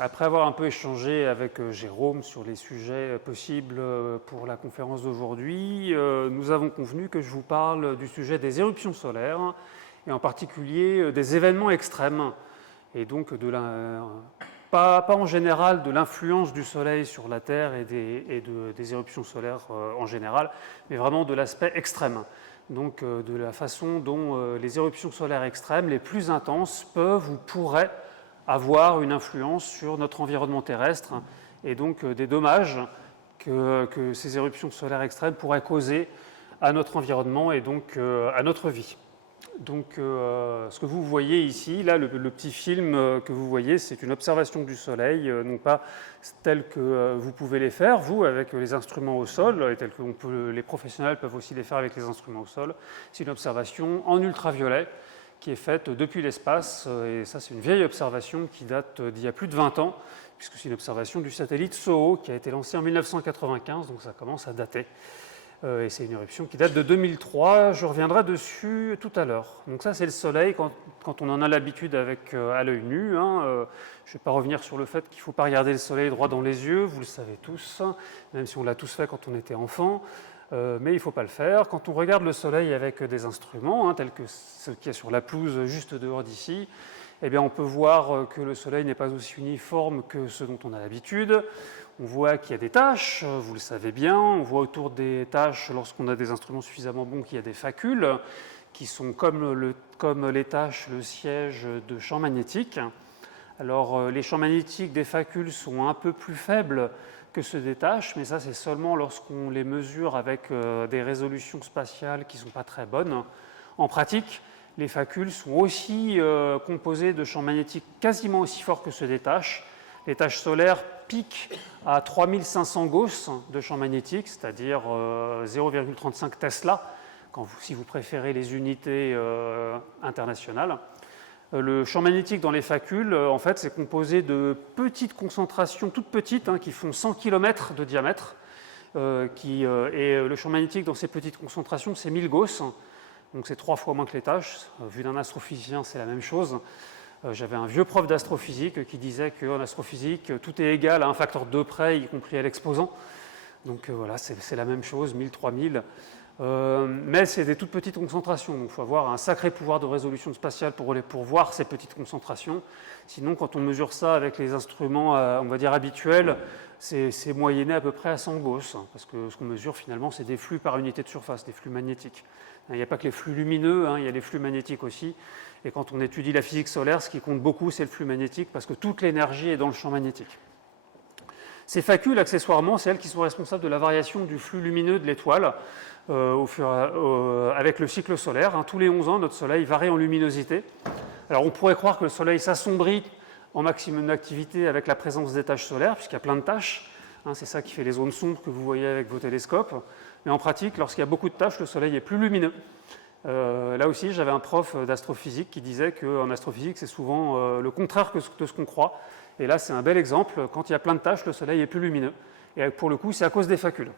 Après avoir un peu échangé avec Jérôme sur les sujets possibles pour la conférence d'aujourd'hui, nous avons convenu que je vous parle du sujet des éruptions solaires et en particulier des événements extrêmes et donc pas en général de l'influence du Soleil sur la Terre et des éruptions solaires en général, mais vraiment de l'aspect extrême. Donc de la façon dont les éruptions solaires extrêmes les plus intenses peuvent ou pourraient avoir une influence sur notre environnement terrestre et donc des dommages que ces éruptions solaires extrêmes pourraient causer à notre environnement et donc à notre vie. Donc ce que vous voyez ici, là, le petit film que vous voyez, c'est une observation du Soleil, non pas telle que vous pouvez les faire, vous, avec les instruments au sol, et telle que les professionnels peuvent aussi les faire avec les instruments au sol. C'est une observation en ultraviolet qui est faite depuis l'espace, et ça c'est une vieille observation qui date d'il y a plus de 20 ans, puisque c'est une observation du satellite SOHO qui a été lancé en 1995, donc ça commence à dater. Et c'est une éruption qui date de 2003, je reviendrai dessus tout à l'heure. Donc ça c'est le Soleil quand on en a l'habitude avec à l'œil nu. Je ne vais pas revenir sur le fait qu'il ne faut pas regarder le Soleil droit dans les yeux, vous le savez tous, même si on l'a tous fait quand on était enfant. Mais il ne faut pas le faire. Quand on regarde le Soleil avec des instruments, tels que ce qu'il y a sur la pelouse juste dehors d'ici, eh bien on peut voir que le Soleil n'est pas aussi uniforme que ce dont on a l'habitude. On voit qu'il y a des taches, vous le savez bien. On voit autour des taches, lorsqu'on a des instruments suffisamment bons, qu'il y a des facules qui sont comme les taches, le siège de champs magnétiques. Alors les champs magnétiques des facules sont un peu plus faibles que ceux des taches, mais ça c'est seulement lorsqu'on les mesure avec des résolutions spatiales qui ne sont pas très bonnes. En pratique, les facules sont aussi composées de champs magnétiques quasiment aussi forts que ceux des taches. Les taches solaires piquent à 3500 Gauss de champs magnétiques, c'est-à-dire 0,35 Tesla, si vous préférez les unités internationales. Le champ magnétique dans les facules, en fait, c'est composé de petites concentrations, toutes petites, qui font 100 km de diamètre. Et le champ magnétique dans ces petites concentrations, c'est 1000 Gauss. Donc c'est 3 fois moins que les taches. Vu d'un astrophysicien, c'est la même chose. J'avais un vieux prof d'astrophysique qui disait qu'en astrophysique, tout est égal à un facteur 2 près, y compris à l'exposant. Donc voilà, c'est la même chose, 1000, 3000. Mais c'est des toutes petites concentrations, donc il faut avoir un sacré pouvoir de résolution spatiale pour voir ces petites concentrations. Sinon, quand on mesure ça avec les instruments, on va dire habituels, c'est moyenné à peu près à 100 Gauss, parce que ce qu'on mesure finalement, c'est des flux par unité de surface, des flux magnétiques. Il n'y a pas que les flux lumineux, il y a les flux magnétiques aussi. Et quand on étudie la physique solaire, ce qui compte beaucoup, c'est le flux magnétique, parce que toute l'énergie est dans le champ magnétique. Ces facules, accessoirement, c'est elles qui sont responsables de la variation du flux lumineux de l'étoile avec le cycle solaire. Tous les 11 ans, notre Soleil varie en luminosité. Alors on pourrait croire que le Soleil s'assombrit en maximum d'activité avec la présence des taches solaires, puisqu'il y a plein de taches. C'est ça qui fait les zones sombres que vous voyez avec vos télescopes. Mais en pratique, lorsqu'il y a beaucoup de taches, le Soleil est plus lumineux. Là aussi, j'avais un prof d'astrophysique qui disait qu'en astrophysique, c'est souvent le contraire de ce qu'on croit. Et là, c'est un bel exemple. Quand il y a plein de taches, le Soleil est plus lumineux. Et pour le coup, c'est à cause des facules.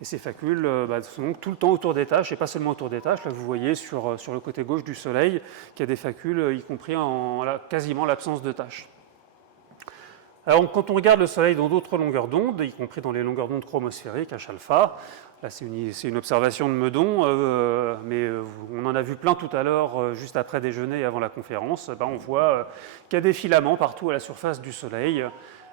Et ces facules sont donc tout le temps autour des taches, et pas seulement autour des taches. Là, vous voyez sur le côté gauche du Soleil qu'il y a des facules, y compris en quasiment l'absence de taches. Alors, quand on regarde le Soleil dans d'autres longueurs d'onde, y compris dans les longueurs d'onde chromosphériques, H-alpha, là c'est une observation de Meudon, mais on en a vu plein tout à l'heure, juste après déjeuner et avant la conférence. On voit qu'il y a des filaments partout à la surface du Soleil.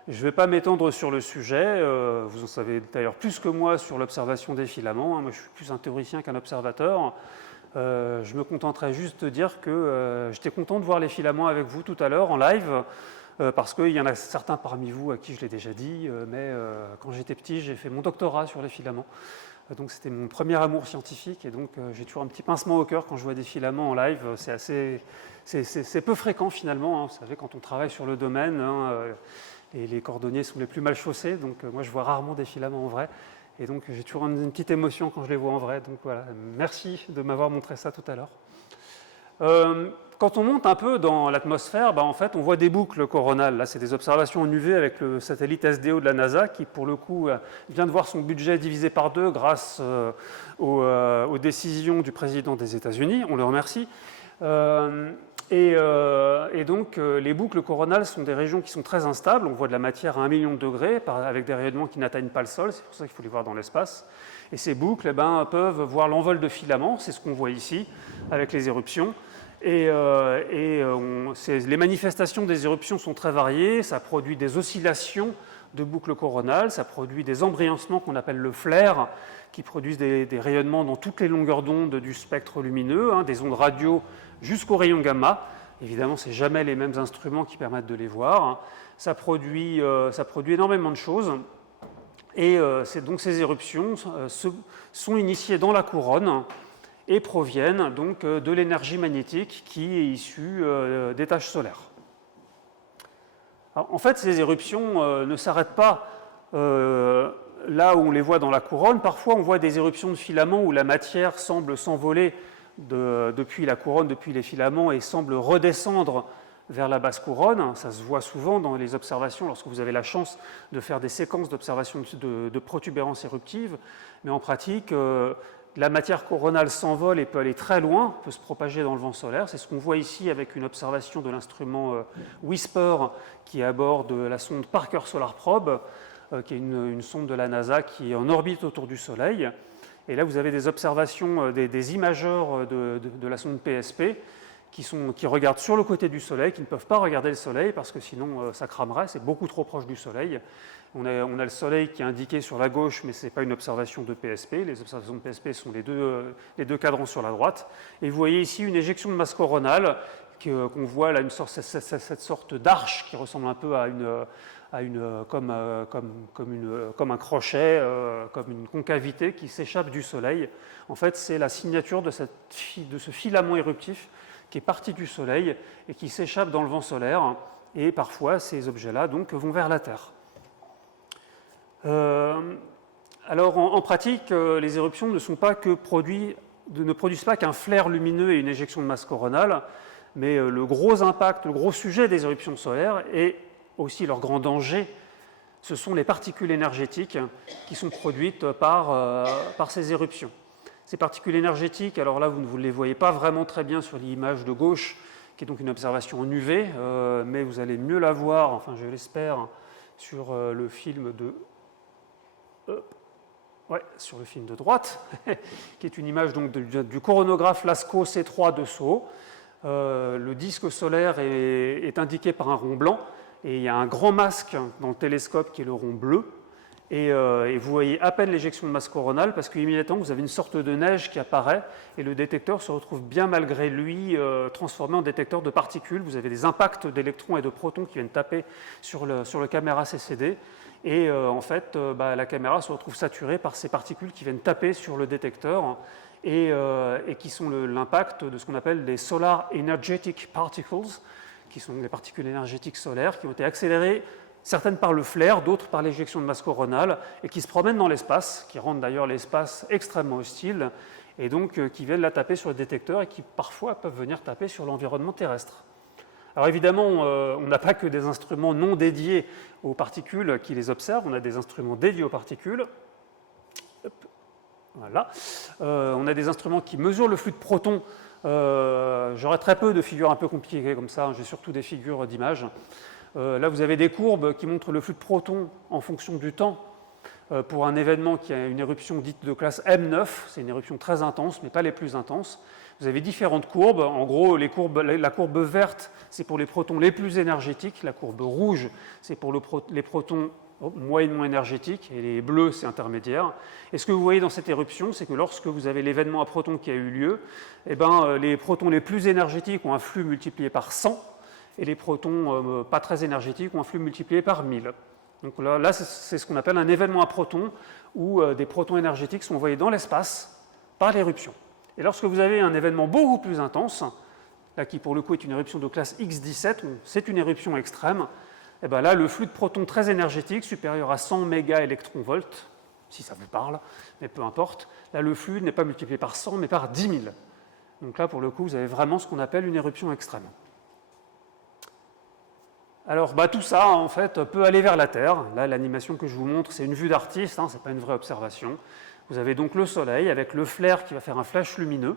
Je ne vais pas m'étendre sur le sujet, vous en savez d'ailleurs plus que moi sur l'observation des filaments. Moi je suis plus un théoricien qu'un observateur. Je me contenterai juste de dire que j'étais content de voir les filaments avec vous tout à l'heure en live. Parce qu'il y en a certains parmi vous à qui je l'ai déjà dit, mais quand j'étais petit, j'ai fait mon doctorat sur les filaments. Donc c'était mon premier amour scientifique, et donc j'ai toujours un petit pincement au cœur quand je vois des filaments en live. C'est peu fréquent finalement. Vous savez, quand on travaille sur le domaine, les cordonniers sont les plus mal chaussés, donc moi je vois rarement des filaments en vrai. Et donc j'ai toujours une petite émotion quand je les vois en vrai. Donc voilà, merci de m'avoir montré ça tout à l'heure. Quand on monte un peu dans l'atmosphère, en fait, on voit des boucles coronales. Là, c'est des observations en UV avec le satellite SDO de la NASA qui, pour le coup, vient de voir son budget divisé par 2 grâce aux décisions du président des États-Unis. On le remercie. Et donc, les boucles coronales sont des régions qui sont très instables. On voit de la matière à 1 million de degrés, avec des rayonnements qui n'atteignent pas le sol. C'est pour ça qu'il faut les voir dans l'espace. Et ces boucles peuvent voir l'envol de filaments. C'est ce qu'on voit ici avec les éruptions. Les manifestations des éruptions sont très variées. Ça produit des oscillations de boucles coronales. Ça produit des embriancements qu'on appelle le flair, qui produisent des rayonnements dans toutes les longueurs d'onde du spectre lumineux, des ondes radio jusqu'aux rayons gamma. Évidemment, ce n'est jamais les mêmes instruments qui permettent de les voir. Ça produit énormément de choses. Et donc ces éruptions sont initiées dans la couronne et proviennent donc de l'énergie magnétique qui est issue des taches solaires. Alors, en fait, ces éruptions ne s'arrêtent pas là où on les voit dans la couronne. Parfois, on voit des éruptions de filaments où la matière semble s'envoler depuis la couronne, depuis les filaments, et semble redescendre vers la basse couronne. Ça se voit souvent dans les observations lorsque vous avez la chance de faire des séquences d'observations de protubérances éruptives. Mais en pratique, la matière coronale s'envole et peut aller très loin, peut se propager dans le vent solaire. C'est ce qu'on voit ici avec une observation de l'instrument WISPER qui est à bord de la sonde Parker Solar Probe, qui est une sonde de la NASA qui est en orbite autour du Soleil. Et là, vous avez des observations des imageurs de la sonde PSP qui regardent sur le côté du Soleil, qui ne peuvent pas regarder le Soleil parce que sinon ça cramerait, c'est beaucoup trop proche du Soleil. On a le Soleil qui est indiqué sur la gauche, mais ce n'est pas une observation de PSP. Les observations de PSP sont les deux cadrans sur la droite. Et vous voyez ici une éjection de masse coronale qu'on voit là, cette sorte d'arche qui ressemble un peu comme un crochet, comme une concavité qui s'échappe du Soleil. En fait, c'est la signature de ce filament éruptif qui est parti du Soleil et qui s'échappe dans le vent solaire. Et parfois, ces objets-là donc, vont vers la Terre. Alors, en pratique, les éruptions ne produisent pas qu'un flair lumineux et une éjection de masse coronale, mais le gros sujet des éruptions solaires et aussi leur grand danger, ce sont les particules énergétiques qui sont produites par ces éruptions. Ces particules énergétiques, alors là, vous ne les voyez pas vraiment très bien sur l'image de gauche, qui est donc une observation en UV, mais vous allez mieux la voir, enfin je l'espère, sur le film sur le film de droite, qui est une image donc du coronographe LASCO C3 de Sceaux. Le disque solaire est indiqué par un rond blanc, et il y a un grand masque dans le télescope qui est le rond bleu. Et vous voyez à peine l'éjection de masse coronale parce qu'immédiatement vous avez une sorte de neige qui apparaît et le détecteur se retrouve bien malgré lui transformé en détecteur de particules. Vous avez des impacts d'électrons et de protons qui viennent taper sur le caméra CCD et en fait la caméra se retrouve saturée par ces particules qui viennent taper sur le détecteur et qui sont l'impact de ce qu'on appelle des Solar Energetic Particles, qui sont les particules énergétiques solaires qui ont été accélérées, certaines par le flair, d'autres par l'éjection de masse coronale, et qui se promènent dans l'espace, qui rendent d'ailleurs l'espace extrêmement hostile, et donc qui viennent la taper sur le détecteur et qui parfois peuvent venir taper sur l'environnement terrestre. Alors évidemment, on n'a pas que des instruments non dédiés aux particules qui les observent, on a des instruments dédiés aux particules. Voilà. On a des instruments qui mesurent le flux de protons. J'aurai très peu de figures un peu compliquées comme ça, j'ai surtout des figures d'images. Là, vous avez des courbes qui montrent le flux de protons en fonction du temps pour un événement qui a une éruption dite de classe M9. C'est une éruption très intense, mais pas les plus intenses. Vous avez différentes courbes. En gros, la courbe verte, c'est pour les protons les plus énergétiques. La courbe rouge, c'est pour les protons moyennement énergétiques. Et les bleus, c'est intermédiaire. Et ce que vous voyez dans cette éruption, c'est que lorsque vous avez l'événement à protons qui a eu lieu, les protons les plus énergétiques ont un flux multiplié par 100. Et les protons pas très énergétiques ont un flux multiplié par 1000. Donc là c'est ce qu'on appelle un événement à protons, où des protons énergétiques sont envoyés dans l'espace par l'éruption. Et lorsque vous avez un événement beaucoup plus intense, là qui pour le coup est une éruption de classe X17, c'est une éruption extrême, et bien là le flux de protons très énergétique, supérieur à 100 mégaélectronvolts, si ça vous parle, mais peu importe, là le flux n'est pas multiplié par 100 mais par 10 000. Donc là pour le coup vous avez vraiment ce qu'on appelle une éruption extrême. Alors tout ça, en fait, peut aller vers la Terre. Là, l'animation que je vous montre, c'est une vue d'artiste, ce n'est pas une vraie observation. Vous avez donc le Soleil avec le flair qui va faire un flash lumineux.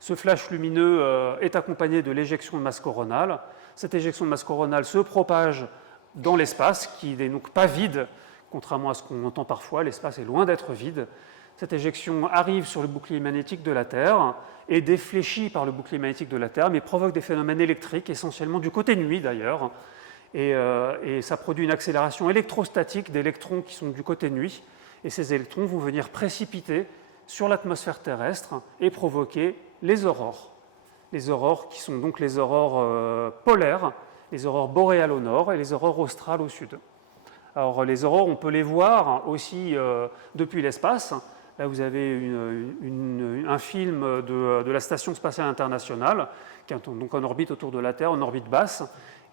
Ce flash lumineux est accompagné de l'éjection de masse coronale. Cette éjection de masse coronale se propage dans l'espace, qui n'est donc pas vide, contrairement à ce qu'on entend parfois, l'espace est loin d'être vide. Cette éjection arrive sur le bouclier magnétique de la Terre, est défléchie par le bouclier magnétique de la Terre, mais provoque des phénomènes électriques, essentiellement du côté nuit d'ailleurs, et ça produit une accélération électrostatique d'électrons qui sont du côté nuit, et ces électrons vont venir précipiter sur l'atmosphère terrestre et provoquer les aurores. Les aurores qui sont donc les aurores polaires, les aurores boréales au nord et les aurores australes au sud. Alors les aurores, on peut les voir aussi depuis l'espace. Là, vous avez un film de la Station spatiale internationale, qui est donc en orbite autour de la Terre, en orbite basse.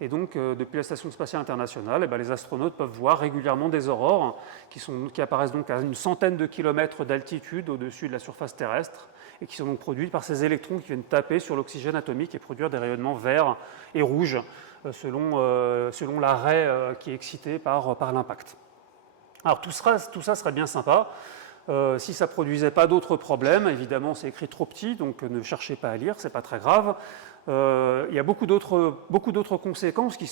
Et donc, depuis la Station spatiale internationale, les astronautes peuvent voir régulièrement des aurores qui apparaissent donc à une centaine de kilomètres d'altitude au-dessus de la surface terrestre et qui sont donc produites par ces électrons qui viennent taper sur l'oxygène atomique et produire des rayonnements verts et rouges selon l'arrêt qui est excité par l'impact. Alors, tout ça serait bien sympa. Si ça ne produisait pas d'autres problèmes, évidemment c'est écrit trop petit, donc ne cherchez pas à lire, ce n'est pas très grave. Il y a beaucoup d'autres conséquences qui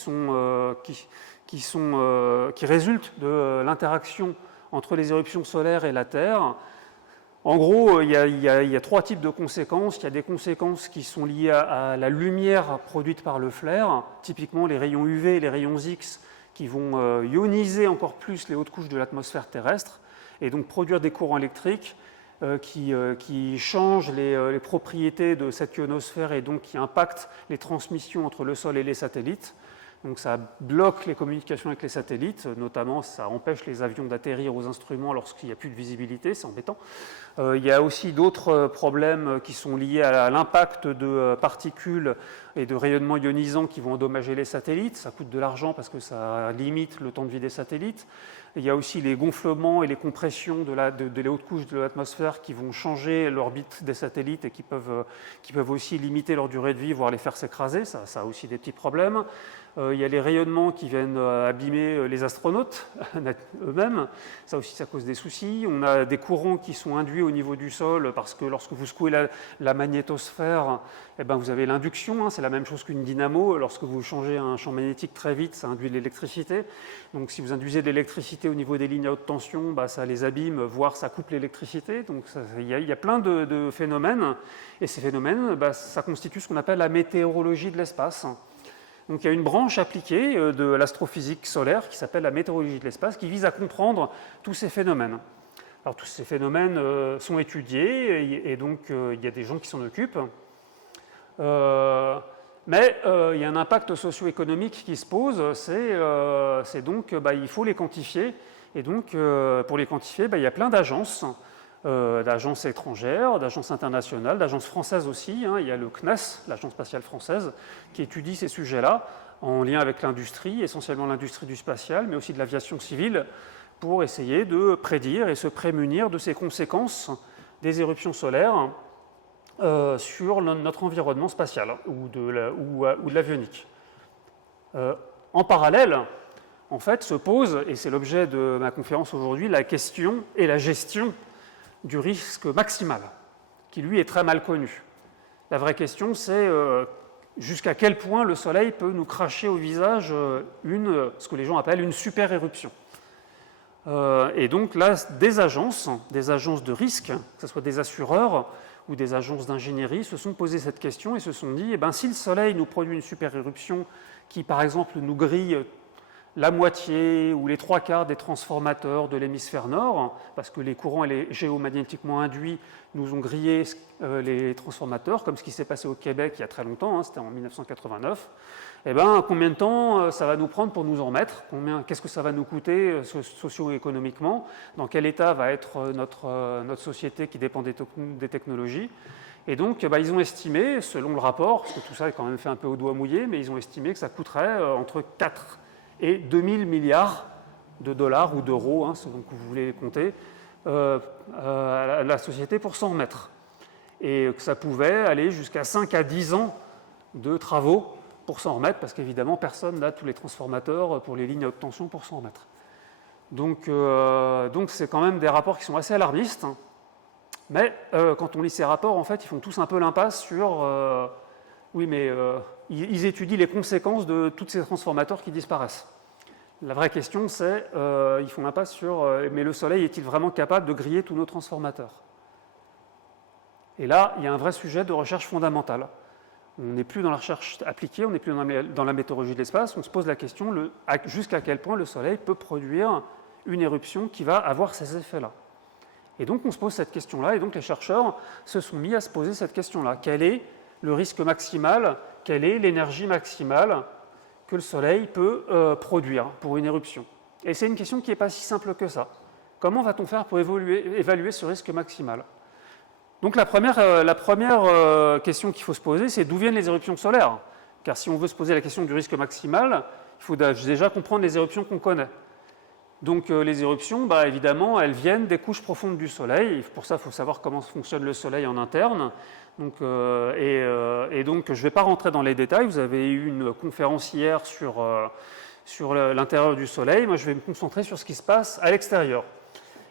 résultent de l'interaction entre les éruptions solaires et la Terre. En gros, il y a trois types de conséquences. Il y a des conséquences qui sont liées à la lumière produite par le flair, typiquement les rayons UV et les rayons X qui vont ioniser encore plus les hautes couches de l'atmosphère terrestre et donc produire des courants électriques qui changent les propriétés de cette ionosphère et donc qui impactent les transmissions entre le sol et les satellites. Donc ça bloque les communications avec les satellites, notamment ça empêche les avions d'atterrir aux instruments lorsqu'il n'y a plus de visibilité, c'est embêtant. Il y a aussi d'autres problèmes qui sont liés à l'impact de particules et de rayonnements ionisants qui vont endommager les satellites. Ça coûte de l'argent parce que ça limite le temps de vie des satellites. Il y a aussi les gonflements et les compressions de les hautes couches de l'atmosphère qui vont changer l'orbite des satellites et qui peuvent aussi limiter leur durée de vie, voire les faire s'écraser. Ça a aussi des petits problèmes. Il y a les rayonnements qui viennent abîmer les astronautes eux-mêmes. Ça aussi, ça cause des soucis. On a des courants qui sont induits au niveau du sol parce que lorsque vous secouez la magnétosphère, vous avez l'induction. C'est la même chose qu'une dynamo. Lorsque vous changez un champ magnétique très vite, ça induit de l'électricité. Donc si vous induisez de l'électricité au niveau des lignes à haute tension, ça les abîme, voire ça coupe l'électricité. Donc il y a plein de phénomènes. Et ces phénomènes, ça constitue ce qu'on appelle la météorologie de l'espace. Donc il y a une branche appliquée de l'astrophysique solaire qui s'appelle la météorologie de l'espace qui vise à comprendre tous ces phénomènes. Alors tous ces phénomènes sont étudiés et donc il y a des gens qui s'en occupent. Mais il y a un impact socio-économique qui se pose, c'est donc il faut les quantifier. Et donc pour les quantifier, il y a plein d'agences étrangères, d'agences internationales, d'agences françaises aussi. Il y a le CNES, l'Agence spatiale française, qui étudie ces sujets-là en lien avec l'industrie, essentiellement l'industrie du spatial, mais aussi de l'aviation civile, pour essayer de prédire et se prémunir de ces conséquences des éruptions solaires sur notre environnement spatial ou de l'avionique. En parallèle, en fait, se pose, et c'est l'objet de ma conférence aujourd'hui, la question et la gestion du risque maximal, qui lui est très mal connu. La vraie question, c'est jusqu'à quel point le Soleil peut nous cracher au visage ce que les gens appellent une super éruption. Et donc là, des agences de risque, que ce soit des assureurs ou des agences d'ingénierie, se sont posé cette question et se sont dit, si le Soleil nous produit une super éruption qui, par exemple, nous grille la moitié ou les trois quarts des transformateurs de l'hémisphère nord, parce que les courants géomagnétiquement induits nous ont grillé les transformateurs, comme ce qui s'est passé au Québec il y a très longtemps, c'était en 1989, combien de temps ça va nous prendre pour nous en remettre, qu'est-ce que ça va nous coûter socio-économiquement, dans quel état va être notre société qui dépend des technologies. Et donc, ils ont estimé, selon le rapport, parce que tout ça est quand même fait un peu au doigt mouillé, mais ils ont estimé que ça coûterait entre 4 et 2000 milliards de dollars ou d'euros, selon que vous voulez les compter, à la société pour s'en remettre. Et que ça pouvait aller jusqu'à 5 à 10 ans de travaux pour s'en remettre, parce qu'évidemment, personne n'a tous les transformateurs pour les lignes à haute tension pour s'en remettre. Donc c'est quand même des rapports qui sont assez alarmistes. Mais quand on lit ces rapports, en fait, ils font tous un peu l'impasse sur... oui, mais ils étudient les conséquences de tous ces transformateurs qui disparaissent. La vraie question, c'est, ils font l'impasse sur, mais le Soleil est-il vraiment capable de griller tous nos transformateurs? Et là, il y a un vrai sujet de recherche fondamentale. On n'est plus dans la recherche appliquée, on n'est plus dans la météorologie de l'espace, on se pose la question jusqu'à quel point le Soleil peut produire une éruption qui va avoir ces effets-là. Et donc on se pose cette question-là, et donc les chercheurs se sont mis à se poser cette question-là. Quel est le risque maximal, quelle est l'énergie maximale que le Soleil peut produire pour une éruption? Et c'est une question qui n'est pas si simple que ça. Comment va-t-on faire pour évaluer ce risque maximal? Donc la première question qu'il faut se poser, c'est d'où viennent les éruptions solaires? Car si on veut se poser la question du risque maximal, il faut déjà comprendre les éruptions qu'on connaît. Donc les éruptions, évidemment, elles viennent des couches profondes du Soleil. Et pour ça, il faut savoir comment fonctionne le Soleil en interne. Donc, donc je ne vais pas rentrer dans les détails. Vous avez eu une conférence hier sur l'intérieur du Soleil. Moi, je vais me concentrer sur ce qui se passe à l'extérieur.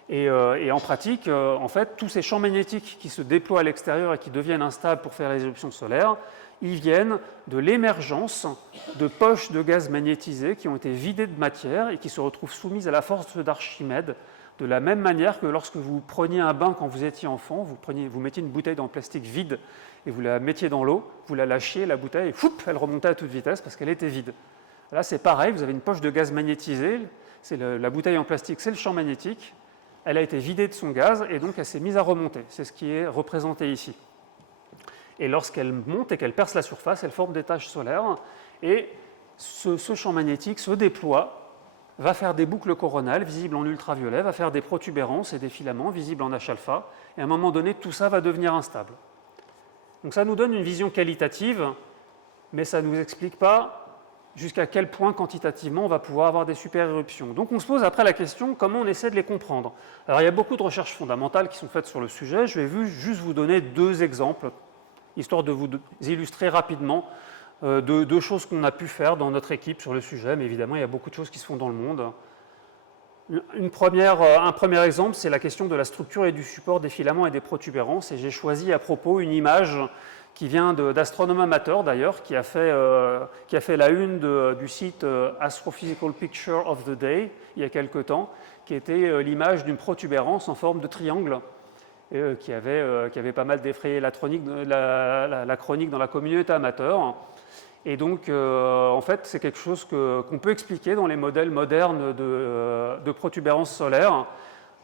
Et en pratique, en fait, tous ces champs magnétiques qui se déploient à l'extérieur et qui deviennent instables pour faire les éruptions solaires, ils viennent de l'émergence de poches de gaz magnétisés qui ont été vidées de matière et qui se retrouvent soumises à la force d'Archimède, de la même manière que lorsque vous preniez un bain quand vous étiez enfant, vous mettiez une bouteille dans le plastique vide et vous la mettiez dans l'eau, vous la lâchiez, la bouteille, et elle remontait à toute vitesse parce qu'elle était vide. Là, c'est pareil, vous avez une poche de gaz magnétisé, la bouteille en plastique, c'est le champ magnétique, elle a été vidée de son gaz et donc elle s'est mise à remonter. C'est ce qui est représenté ici. Et lorsqu'elle monte et qu'elle perce la surface, elle forme des taches solaires. Et ce champ magnétique se déploie, va faire des boucles coronales visibles en ultraviolet, va faire des protubérances et des filaments visibles en H-alpha. Et à un moment donné, tout ça va devenir instable. Donc ça nous donne une vision qualitative, mais ça ne nous explique pas jusqu'à quel point quantitativement on va pouvoir avoir des super éruptions. Donc on se pose après la question comment on essaie de les comprendre. Alors il y a beaucoup de recherches fondamentales qui sont faites sur le sujet. Je vais juste vous donner 2 exemples, histoire de vous illustrer rapidement deux choses qu'on a pu faire dans notre équipe sur le sujet, mais évidemment il y a beaucoup de choses qui se font dans le monde. Un premier exemple, c'est la question de la structure et du support des filaments et des protubérances, et j'ai choisi à propos une image qui vient d'astronomes amateurs d'ailleurs, qui a fait la une du site Astrophysical Picture of the Day il y a quelque temps, qui était l'image d'une protubérance en forme de triangle, qui avait pas mal défrayé la chronique dans la communauté amateur. Et donc, en fait, c'est quelque chose qu'on peut expliquer dans les modèles modernes de protubérances solaires,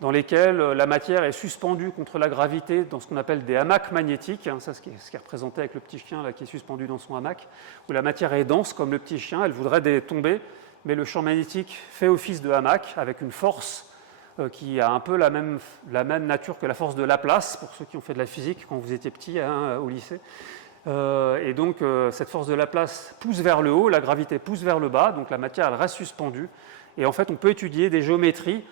dans lesquels la matière est suspendue contre la gravité dans ce qu'on appelle des hamacs magnétiques, ça ce qui est représenté avec le petit chien là, qui est suspendu dans son hamac, où la matière est dense comme le petit chien, elle voudrait tomber, mais le champ magnétique fait office de hamac avec une force qui a un peu la même nature que la force de Laplace, pour ceux qui ont fait de la physique quand vous étiez petit au lycée. Et donc cette force de Laplace pousse vers le haut, la gravité pousse vers le bas, donc la matière elle reste suspendue, et en fait on peut étudier des géométries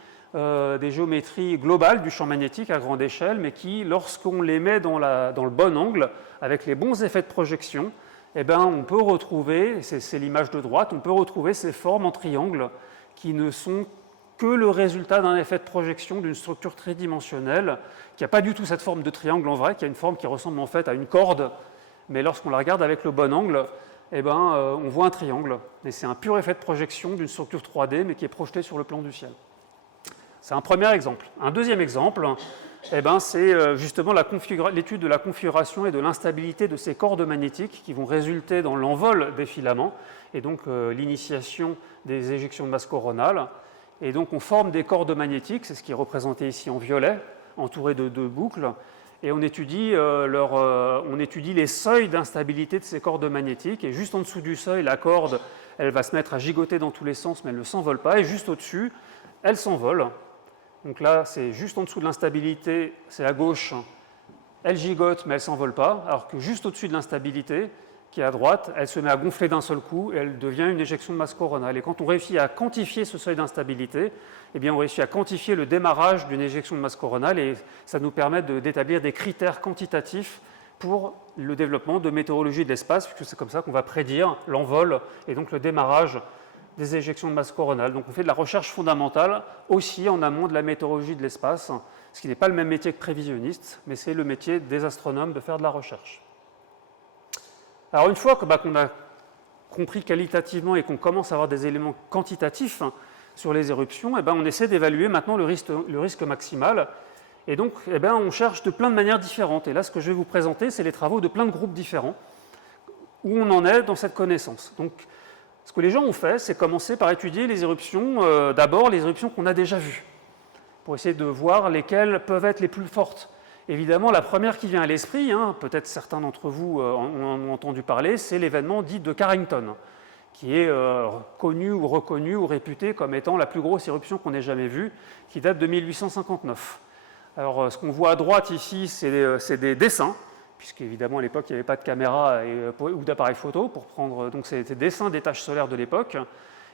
globales du champ magnétique à grande échelle, mais qui, lorsqu'on les met dans le bon angle, avec les bons effets de projection, eh ben, on peut retrouver, c'est l'image de droite, on peut retrouver ces formes en triangle qui ne sont que le résultat d'un effet de projection d'une structure tridimensionnelle, qui n'a pas du tout cette forme de triangle en vrai, qui a une forme qui ressemble en fait à une corde, mais lorsqu'on la regarde avec le bon angle, eh ben, on voit un triangle. Et c'est un pur effet de projection d'une structure 3D, mais qui est projetée sur le plan du ciel. C'est un premier exemple. Un deuxième exemple, eh ben, c'est justement l'étude de la configuration et de l'instabilité de ces cordes magnétiques qui vont résulter dans l'envol des filaments, et donc l'initiation des éjections de masse coronale. Et donc on forme des cordes magnétiques, c'est ce qui est représenté ici en violet, entouré de 2 boucles, et on étudie les seuils d'instabilité de ces cordes magnétiques, et juste en dessous du seuil, la corde, elle va se mettre à gigoter dans tous les sens, mais elle ne s'envole pas, et juste au-dessus, elle s'envole. Donc là, c'est juste en dessous de l'instabilité, c'est à gauche, elle gigote, mais elle ne s'envole pas, alors que juste au-dessus de l'instabilité, qui est à droite, elle se met à gonfler d'un seul coup et elle devient une éjection de masse coronale. Et quand on réussit à quantifier ce seuil d'instabilité, eh bien on réussit à quantifier le démarrage d'une éjection de masse coronale, et ça nous permet d'établir des critères quantitatifs pour le développement de météorologie de l'espace, puisque c'est comme ça qu'on va prédire l'envol et donc le démarrage des éjections de masse coronale. Donc on fait de la recherche fondamentale aussi en amont de la météorologie de l'espace, ce qui n'est pas le même métier que prévisionniste, mais c'est le métier des astronomes de faire de la recherche. Alors une fois qu'on a compris qualitativement et qu'on commence à avoir des éléments quantitatifs sur les éruptions, on essaie d'évaluer maintenant le risque maximal. Et donc on cherche de plein de manières différentes. Et là, ce que je vais vous présenter, c'est les travaux de plein de groupes différents, où on en est dans cette connaissance. Donc, ce que les gens ont fait, c'est commencer par étudier les éruptions, d'abord les éruptions qu'on a déjà vues, pour essayer de voir lesquelles peuvent être les plus fortes. Évidemment, la première qui vient à l'esprit, peut-être certains d'entre vous en ont entendu parler, c'est l'événement dit de Carrington, qui est connu ou reconnu ou réputé comme étant la plus grosse éruption qu'on ait jamais vue, qui date de 1859. Alors, ce qu'on voit à droite ici, c'est des dessins, puisqu'évidemment à l'époque il n'y avait pas de caméra ou d'appareil photo pour prendre, donc c'est des dessins des taches solaires de l'époque.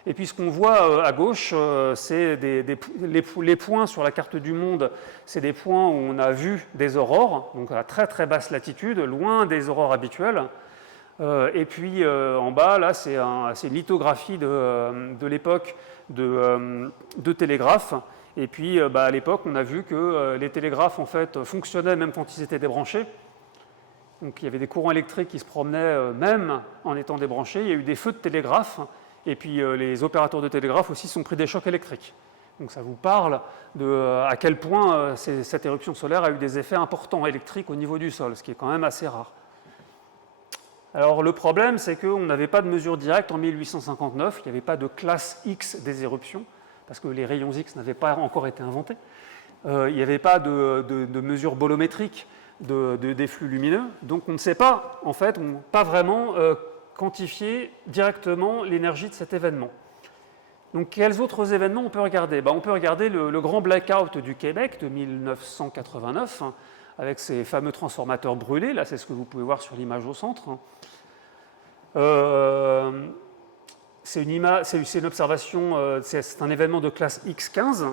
Et puis ce qu'on voit à gauche, c'est les points sur la carte du monde, c'est des points où on a vu des aurores, donc à très très basse latitude, loin des aurores habituelles. Et puis en bas, là, c'est une lithographie de l'époque de télégraphes. Et puis à l'époque, on a vu que les télégraphes en fait fonctionnaient même quand ils étaient débranchés. Donc il y avait des courants électriques qui se promenaient même en étant débranchés. Il y a eu des feux de télégraphe. Et puis les opérateurs de télégraphe aussi se sont pris des chocs électriques. Donc ça vous parle de à quel point cette éruption solaire a eu des effets importants électriques au niveau du sol, ce qui est quand même assez rare. Alors le problème, c'est qu'on n'avait pas de mesure directe en 1859, il n'y avait pas de classe X des éruptions, parce que les rayons X n'avaient pas encore été inventés. Il n'y avait pas de mesure bolométrique des flux lumineux, donc on ne sait pas, en fait, pas vraiment quantifier directement l'énergie de cet événement. Donc quels autres événements on peut regarder ? On peut regarder le grand blackout du Québec de 1989, avec ces fameux transformateurs brûlés, là c'est ce que vous pouvez voir sur l'image au centre. C'est une observation, c'est un événement de classe X15.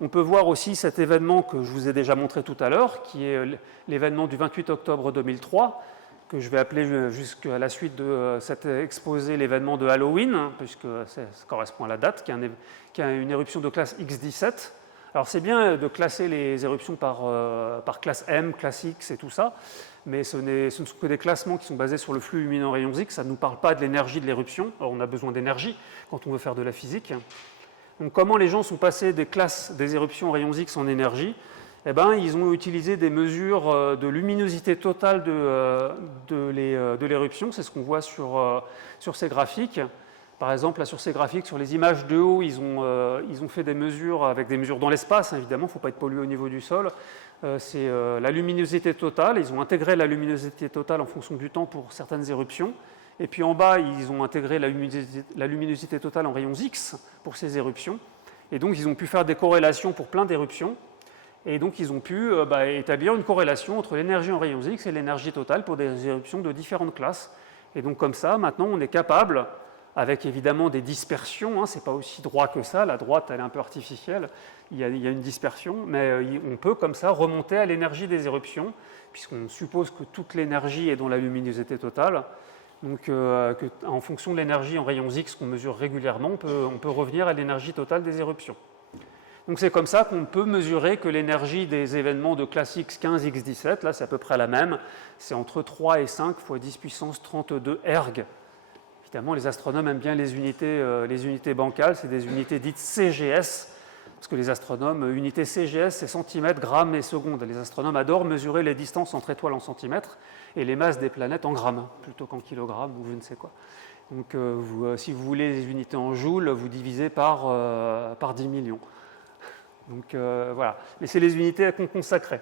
On peut voir aussi cet événement que je vous ai déjà montré tout à l'heure, qui est l'événement du 28 octobre 2003, que je vais appeler jusqu'à la suite de cet exposé l'événement de Halloween, puisque ça correspond à la date, qui a une éruption de classe X17. Alors c'est bien de classer les éruptions par classe M, classe X et tout ça, mais ce ne sont que des classements qui sont basés sur le flux lumineux en rayons X, ça ne nous parle pas de l'énergie de l'éruption. Alors on a besoin d'énergie quand on veut faire de la physique. Donc comment les gens sont passés des classes des éruptions en rayons X en énergie ? Ils ont utilisé des mesures de luminosité totale de l'éruption, c'est ce qu'on voit sur ces graphiques. Par exemple, là, sur ces graphiques, sur les images de haut, ils ont fait des mesures avec des mesures dans l'espace, évidemment, il ne faut pas être pollué au niveau du sol. C'est la luminosité totale, ils ont intégré la luminosité totale en fonction du temps pour certaines éruptions. Et puis en bas, ils ont intégré la luminosité totale en rayons X pour ces éruptions. Et donc, ils ont pu faire des corrélations pour plein d'éruptions. Et donc, ils ont pu établir une corrélation entre l'énergie en rayons X et l'énergie totale pour des éruptions de différentes classes. Et donc, comme ça, maintenant, on est capable, avec évidemment des dispersions, c'est pas aussi droit que ça, la droite, elle est un peu artificielle, il y a une dispersion, mais on peut, comme ça, remonter à l'énergie des éruptions, puisqu'on suppose que toute l'énergie est dans la luminosité totale. Donc, en fonction de l'énergie en rayons X qu'on mesure régulièrement, on peut revenir à l'énergie totale des éruptions. Donc c'est comme ça qu'on peut mesurer que l'énergie des événements de classe X15, X17, là c'est à peu près la même, c'est entre 3 et 5 fois 10 puissance 32 erg. Évidemment, les astronomes aiment bien les unités bancales, c'est des unités dites CGS, parce que les astronomes, unité CGS, c'est centimètres, grammes et secondes. Les astronomes adorent mesurer les distances entre étoiles en centimètres et les masses des planètes en grammes, plutôt qu'en kilogrammes ou je ne sais quoi. Donc si vous voulez les unités en joules, vous divisez par 10 millions. Donc voilà, mais c'est les unités qu'on consacrait.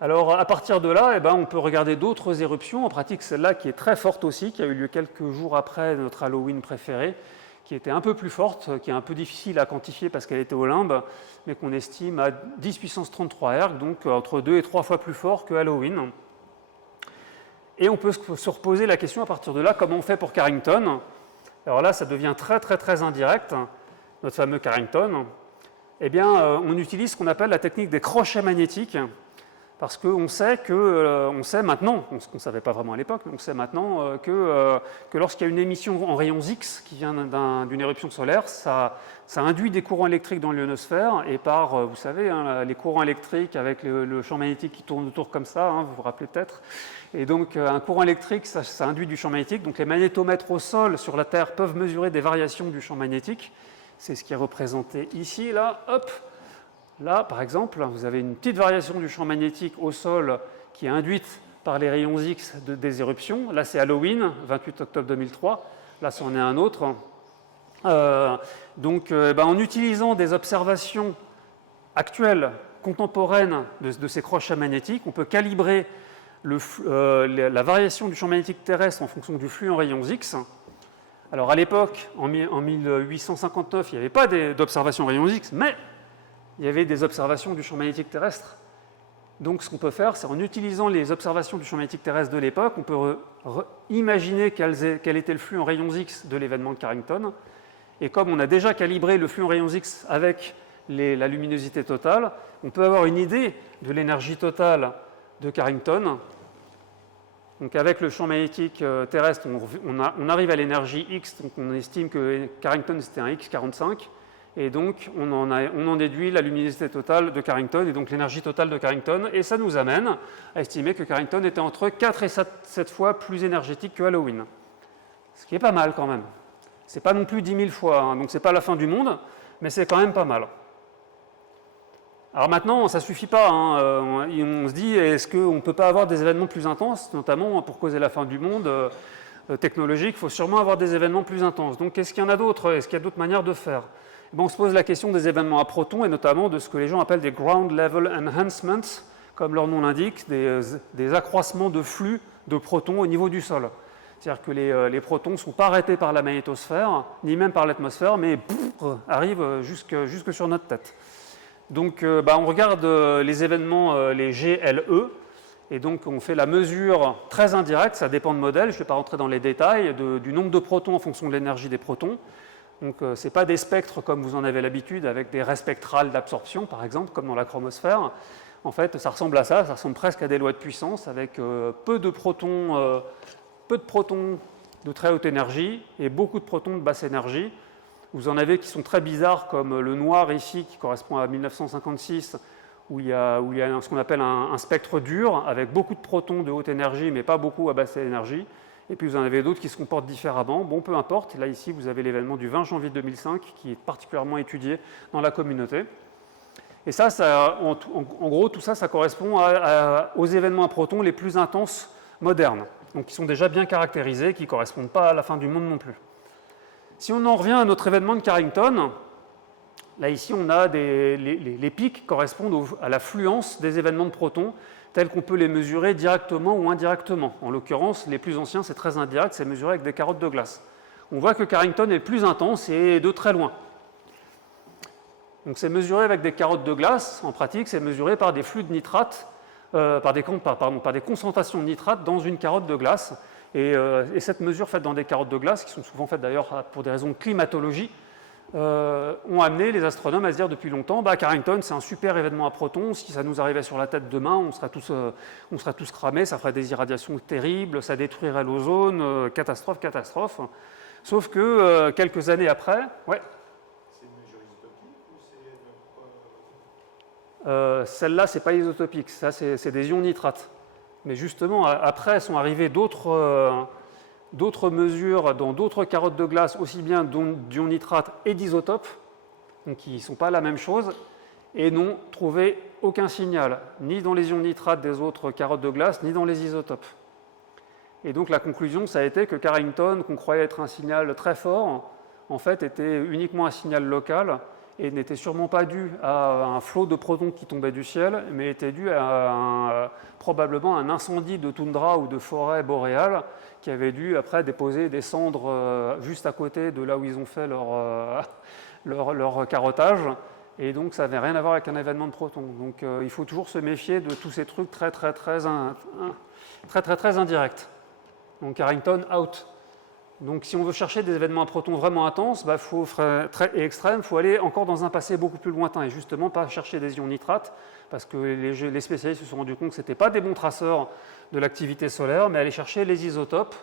Alors à partir de là, on peut regarder d'autres éruptions, en pratique celle-là qui est très forte aussi, qui a eu lieu quelques jours après notre Halloween préféré, qui était un peu plus forte, qui est un peu difficile à quantifier parce qu'elle était au limbe, mais qu'on estime à 10 puissance 33 erg, donc entre 2 et 3 fois plus fort que Halloween. Et on peut se reposer la question à partir de là, comment on fait pour Carrington ? Alors là, ça devient très très très indirect, notre fameux Carrington. On utilise ce qu'on appelle la technique des crochets magnétiques. Parce qu'on sait on sait maintenant, ce qu'on ne savait pas vraiment à l'époque, mais on sait maintenant que lorsqu'il y a une émission en rayons X qui vient d'une éruption solaire, ça induit des courants électriques dans l'ionosphère, et par, vous savez, hein, les courants électriques avec le champ magnétique qui tourne autour comme ça, hein, vous vous rappelez peut-être. Et donc un courant électrique, ça induit du champ magnétique, donc les magnétomètres au sol sur la Terre peuvent mesurer des variations du champ magnétique. C'est ce qui est représenté ici, là, hop. Là, par exemple, vous avez une petite variation du champ magnétique au sol qui est induite par les rayons X des éruptions. Là, c'est Halloween, 28 octobre 2003. Là, c'en est un autre. En utilisant des observations actuelles, contemporaines de ces crochets magnétiques, on peut calibrer la variation du champ magnétique terrestre en fonction du flux en rayons X. Alors, à l'époque, en 1859, il n'y avait pas d'observation en rayons X, mais il y avait des observations du champ magnétique terrestre. Donc, ce qu'on peut faire, c'est en utilisant les observations du champ magnétique terrestre de l'époque, on peut imaginer quel était le flux en rayons X de l'événement de Carrington. Et comme on a déjà calibré le flux en rayons X avec la luminosité totale, on peut avoir une idée de l'énergie totale de Carrington. Donc, avec le champ magnétique terrestre, on arrive à l'énergie X, donc on estime que Carrington c'était un X45. Et donc, on en déduit la luminosité totale de Carrington et donc l'énergie totale de Carrington. Et ça nous amène à estimer que Carrington était entre 4 et 7 fois plus énergétique que Halloween. Ce qui est pas mal quand même. Ce n'est pas non plus 10 000 fois, hein, donc ce n'est pas la fin du monde, mais c'est quand même pas mal. Alors maintenant, ça ne suffit pas. Hein, on se dit, est-ce qu'on ne peut pas avoir des événements plus intenses, notamment pour causer la fin du monde technologique, il faut sûrement avoir des événements plus intenses. Donc, est-ce qu'il y en a d'autres? Est-ce qu'il y a d'autres manières de faire? On se pose la question des événements à protons et notamment de ce que les gens appellent des ground level enhancements, comme leur nom l'indique, des accroissements de flux de protons au niveau du sol. C'est-à-dire que les protons ne sont pas arrêtés par la magnétosphère, ni même par l'atmosphère, mais arrivent jusque sur notre tête. Donc on regarde les événements, les GLE, et donc on fait la mesure très indirecte, ça dépend de modèle, je ne vais pas rentrer dans les détails, du nombre de protons en fonction de l'énergie des protons. Donc, ce n'est pas des spectres comme vous en avez l'habitude, avec des raies spectrales d'absorption, par exemple, comme dans la chromosphère. En fait, ça ressemble à ça ressemble presque à des lois de puissance, avec peu de protons de très haute énergie et beaucoup de protons de basse énergie. Vous en avez qui sont très bizarres, comme le noir ici, qui correspond à 1956, où il y a ce qu'on appelle un spectre dur, avec beaucoup de protons de haute énergie, mais pas beaucoup à basse énergie. Et puis vous en avez d'autres qui se comportent différemment. Bon, peu importe. Là, ici, vous avez l'événement du 20 janvier 2005 qui est particulièrement étudié dans la communauté. Et ça en gros, tout ça, ça correspond aux événements à protons les plus intenses modernes. Donc, qui sont déjà bien caractérisés, qui ne correspondent pas à la fin du monde non plus. Si on en revient à notre événement de Carrington, là, ici, on a les pics correspondent à l'affluence des événements de protons, tels qu'on peut les mesurer directement ou indirectement. En l'occurrence, les plus anciens, c'est très indirect, c'est mesuré avec des carottes de glace. On voit que Carrington est le plus intense et de très loin. Donc c'est mesuré avec des carottes de glace. En pratique, c'est mesuré par des flux de nitrate, par des concentrations de nitrate dans une carotte de glace. Et cette mesure faite dans des carottes de glace, qui sont souvent faites d'ailleurs pour des raisons de climatologie, ont amené les astronomes à se dire depuis longtemps, Carrington c'est un super événement à protons, si ça nous arrivait sur la tête demain, on serait tous cramés, ça ferait des irradiations terribles, ça détruirait l'ozone, catastrophe. Sauf que quelques années après, ouais. C'est une mesure isotopique ou c'est celle-là c'est pas isotopique, ça c'est des ions nitrates. Mais justement après sont arrivées d'autres mesures dans d'autres carottes de glace, aussi bien d'ions nitrates et d'isotopes, donc qui ne sont pas la même chose, et n'ont trouvé aucun signal, ni dans les ions nitrates des autres carottes de glace, ni dans les isotopes. Et donc la conclusion, ça a été que Carrington, qu'on croyait être un signal très fort, en fait était uniquement un signal local, et n'était sûrement pas dû à un flot de protons qui tombait du ciel, mais était dû à probablement un incendie de toundra ou de forêt boréale qui avait dû après déposer des cendres juste à côté de là où ils ont fait leur carottage. Et donc ça n'avait rien à voir avec un événement de protons. Donc il faut toujours se méfier de tous ces trucs très indirects. Donc Carrington, out. Donc si on veut chercher des événements à protons vraiment intenses et extrêmes, il faut aller encore dans un passé beaucoup plus lointain, et justement pas chercher des ions nitrates, parce que les spécialistes se sont rendus compte que ce n'étaient pas des bons traceurs de l'activité solaire, mais aller chercher les isotopes,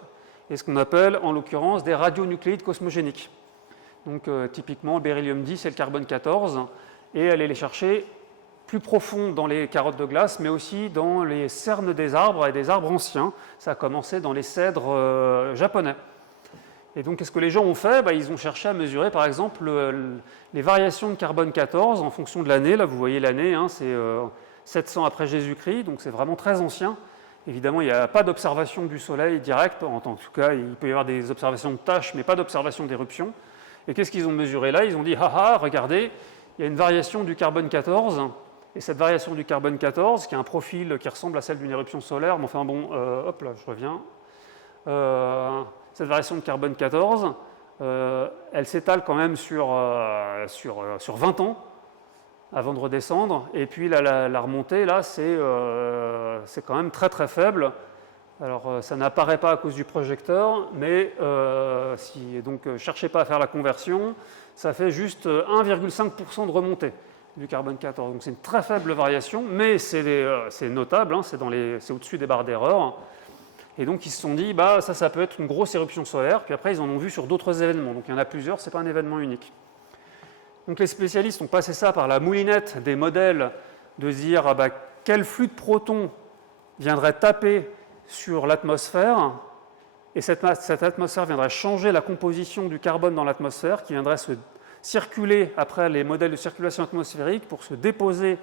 et ce qu'on appelle en l'occurrence des radionucléides cosmogéniques. Donc typiquement le beryllium-10 et le carbone-14, et aller les chercher plus profond dans les carottes de glace, mais aussi dans les cernes des arbres et des arbres anciens. Ça a commencé dans les cèdres japonais. Et donc, qu'est-ce que les gens ont fait? Ils ont cherché à mesurer, par exemple, les variations de carbone-14 en fonction de l'année. Là, vous voyez l'année, c'est 700 après Jésus-Christ, donc c'est vraiment très ancien. Évidemment, il n'y a pas d'observation du Soleil direct. En tout cas, il peut y avoir des observations de tâches, mais pas d'observation d'éruption. Et qu'est-ce qu'ils ont mesuré là? Ils ont dit, regardez, il y a une variation du carbone-14. Et cette variation du carbone-14, qui a un profil qui ressemble à celle d'une éruption solaire, mais enfin bon, hop là, je reviens. Cette variation de carbone-14, elle s'étale quand même sur 20 ans avant de redescendre. Et puis la remontée, là, c'est quand même très très faible. Alors ça n'apparaît pas à cause du projecteur, mais donc cherchez pas à faire la conversion, ça fait juste 1,5% de remontée du carbone-14. Donc c'est une très faible variation, mais c'est notable, c'est au-dessus des barres d'erreur. Et donc ils se sont dit, ça peut être une grosse éruption solaire, puis après ils en ont vu sur d'autres événements. Donc il y en a plusieurs, ce n'est pas un événement unique. Donc les spécialistes ont passé ça par la moulinette des modèles, de se dire quel flux de protons viendrait taper sur l'atmosphère, et cette atmosphère viendrait changer la composition du carbone dans l'atmosphère, qui viendrait se circuler après les modèles de circulation atmosphérique pour se déposer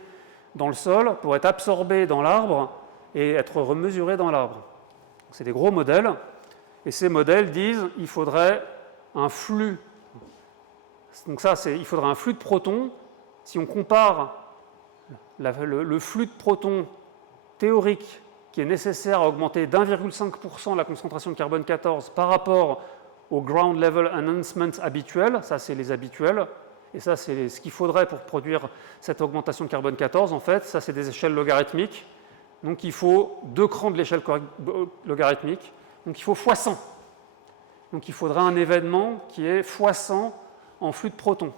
dans le sol, pour être absorbé dans l'arbre et être remesuré dans l'arbre. C'est des gros modèles, et ces modèles disent qu'il faudrait un flux. Donc il faudrait un flux de protons. Si on compare le flux de protons théorique qui est nécessaire à augmenter d'1,5% la concentration de carbone-14 par rapport au ground level enhancement habituel, ça c'est les habituels, et ça c'est ce qu'il faudrait pour produire cette augmentation de carbone-14, en fait, ça c'est des échelles logarithmiques. Donc il faut 2 crans de l'échelle logarithmique, donc il faut x100. Donc il faudra un événement qui est x100 en flux de protons.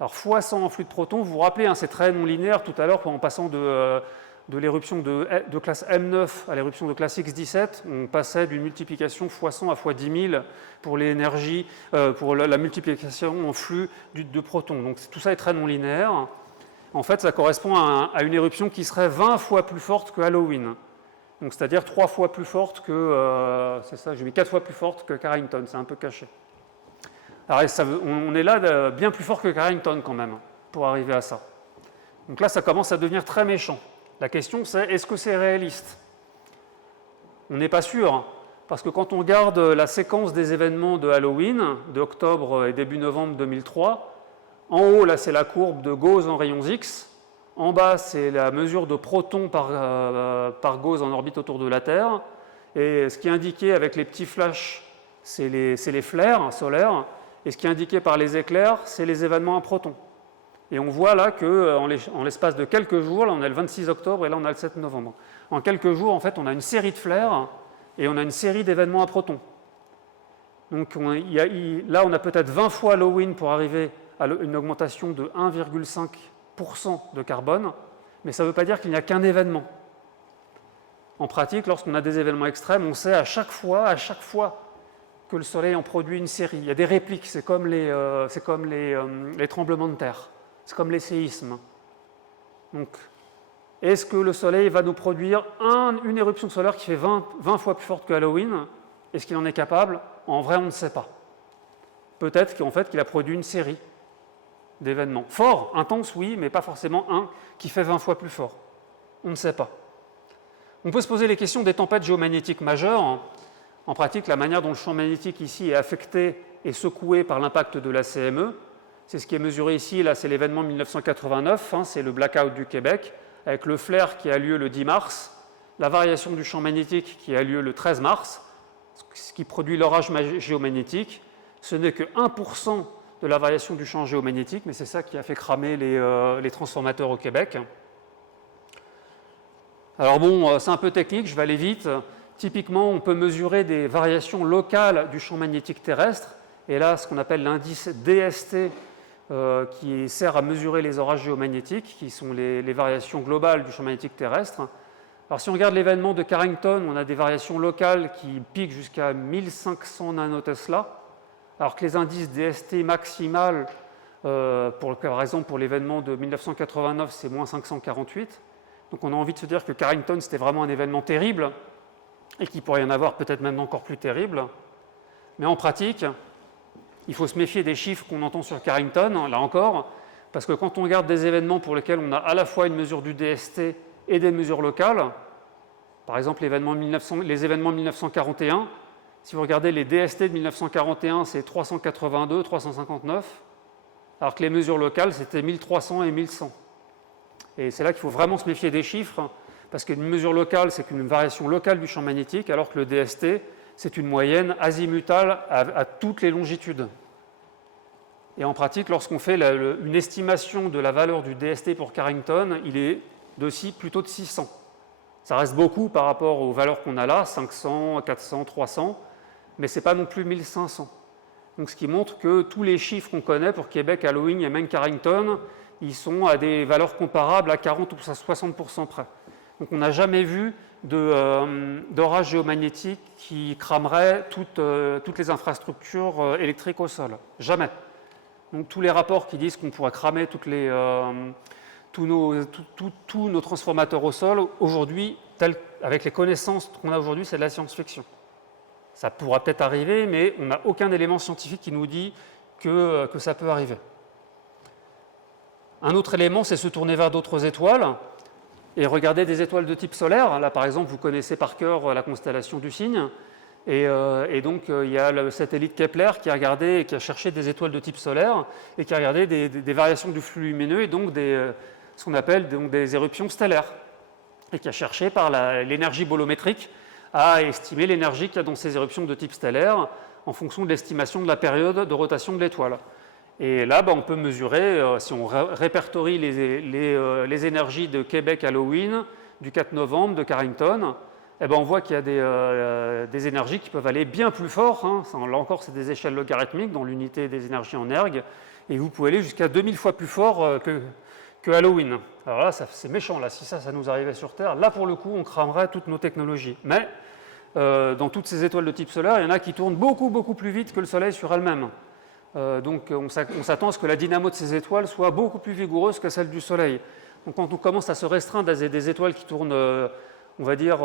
Alors x100 en flux de protons, vous vous rappelez, c'est très non linéaire tout à l'heure, en passant de l'éruption de classe M9 à l'éruption de classe X17, on passait d'une multiplication x100 à x10 000 pour l'énergie, pour la multiplication en flux de protons. Donc tout ça est très non linéaire. En fait, ça correspond à une éruption qui serait 20 fois plus forte que Halloween. Donc, c'est-à-dire 3 fois plus forte que... c'est ça, j'ai mis 4 fois plus forte que Carrington, c'est un peu caché. Alors, on est là bien plus fort que Carrington quand même, pour arriver à ça. Donc là, ça commence à devenir très méchant. La question, c'est est-ce que c'est réaliste? On n'est pas sûr, parce que quand on regarde la séquence des événements de Halloween, de octobre et début novembre 2003, en haut, là, c'est la courbe de Gauss en rayons X. En bas, c'est la mesure de protons par Gauss en orbite autour de la Terre. Et ce qui est indiqué avec les petits flashs, c'est les flares solaires. Et ce qui est indiqué par les éclairs, c'est les événements à protons. Et on voit là qu'en l'espace de quelques jours, là on a le 26 octobre et là on a le 7 novembre. En quelques jours, en fait, on a une série de flares et on a une série d'événements à protons. Donc là, on a peut-être 20 fois Halloween pour arriver à une augmentation de 1,5% de carbone, mais ça ne veut pas dire qu'il n'y a qu'un événement. En pratique, lorsqu'on a des événements extrêmes, on sait à chaque fois que le Soleil en produit une série. Il y a des répliques, c'est comme les tremblements de terre, c'est comme les séismes. Donc, est-ce que le Soleil va nous produire une éruption solaire qui fait 20 fois plus forte que Halloween? Est-ce qu'il en est capable? En vrai, on ne sait pas. Peut-être qu'en fait, qu'il a produit une série d'événements. Fort, intense, oui, mais pas forcément un qui fait 20 fois plus fort. On ne sait pas. On peut se poser les questions des tempêtes géomagnétiques majeures. En pratique, la manière dont le champ magnétique ici est affecté et secoué par l'impact de la CME, c'est ce qui est mesuré ici. Là, c'est l'événement 1989, c'est le blackout du Québec, avec le flare qui a lieu le 10 mars, la variation du champ magnétique qui a lieu le 13 mars, ce qui produit l'orage géomagnétique. Ce n'est que 1% de la variation du champ géomagnétique, mais c'est ça qui a fait cramer les transformateurs au Québec. Alors bon, c'est un peu technique, je vais aller vite, Typiquement, on peut mesurer des variations locales du champ magnétique terrestre, et là, ce qu'on appelle l'indice DST, qui sert à mesurer les orages géomagnétiques, qui sont les variations globales du champ magnétique terrestre. Alors, si on regarde l'événement de Carrington, on a des variations locales qui piquent jusqu'à 1500 nanotesla, alors que les indices DST maximal, par exemple pour l'événement de 1989, c'est moins 548. Donc on a envie de se dire que Carrington, c'était vraiment un événement terrible, et qu'il pourrait y en avoir peut-être même encore plus terrible. Mais en pratique, il faut se méfier des chiffres qu'on entend sur Carrington, là encore, parce que quand on regarde des événements pour lesquels on a à la fois une mesure du DST et des mesures locales, par exemple les événements de 1941, si vous regardez les DST de 1941, c'est 382, 359, alors que les mesures locales, c'était 1300 et 1100. Et c'est là qu'il faut vraiment se méfier des chiffres, parce qu'une mesure locale, c'est une variation locale du champ magnétique, alors que le DST, c'est une moyenne azimutale à toutes les longitudes. Et en pratique, lorsqu'on fait une estimation de la valeur du DST pour Carrington, il est plutôt de 600. Ça reste beaucoup par rapport aux valeurs qu'on a là, 500, 400, 300, mais ce n'est pas non plus 1500. Donc, ce qui montre que tous les chiffres qu'on connaît pour Québec, Halloween et même Carrington, ils sont à des valeurs comparables à 40 ou à 60% près. Donc on n'a jamais vu d'orage géomagnétique qui cramerait toutes les infrastructures électriques au sol. Jamais. Donc tous les rapports qui disent qu'on pourrait cramer tous nos transformateurs au sol, aujourd'hui, avec les connaissances qu'on a aujourd'hui, c'est de la science-fiction. Ça pourra peut-être arriver, mais on n'a aucun élément scientifique qui nous dit que ça peut arriver. Un autre élément, c'est se tourner vers d'autres étoiles et regarder des étoiles de type solaire. Là, par exemple, vous connaissez par cœur la constellation du Cygne. Et donc, il y a le satellite Kepler qui a cherché des étoiles de type solaire et qui a regardé des variations du flux lumineux et donc ce qu'on appelle donc des éruptions stellaires. Et qui a cherché par l'énergie bolométrique à estimer l'énergie qu'il y a dans ces éruptions de type stellaire en fonction de l'estimation de la période de rotation de l'étoile. Et là, on peut mesurer, si on répertorie les énergies de Québec Halloween, du 4 novembre, de Carrington, on voit qu'il y a des énergies qui peuvent aller bien plus fort. Là encore, c'est des échelles logarithmiques dans l'unité des énergies en erg, et vous pouvez aller jusqu'à 2000 fois plus fort que Halloween. Alors là, c'est méchant, là, si ça nous arrivait sur Terre, là, pour le coup, on cramerait toutes nos technologies. Mais dans toutes ces étoiles de type solaire, il y en a qui tournent beaucoup, beaucoup plus vite que le Soleil sur elles-mêmes. Donc on s'attend à ce que la dynamo de ces étoiles soit beaucoup plus vigoureuse que celle du Soleil. Donc quand on commence à se restreindre à des étoiles qui tournent, on va dire,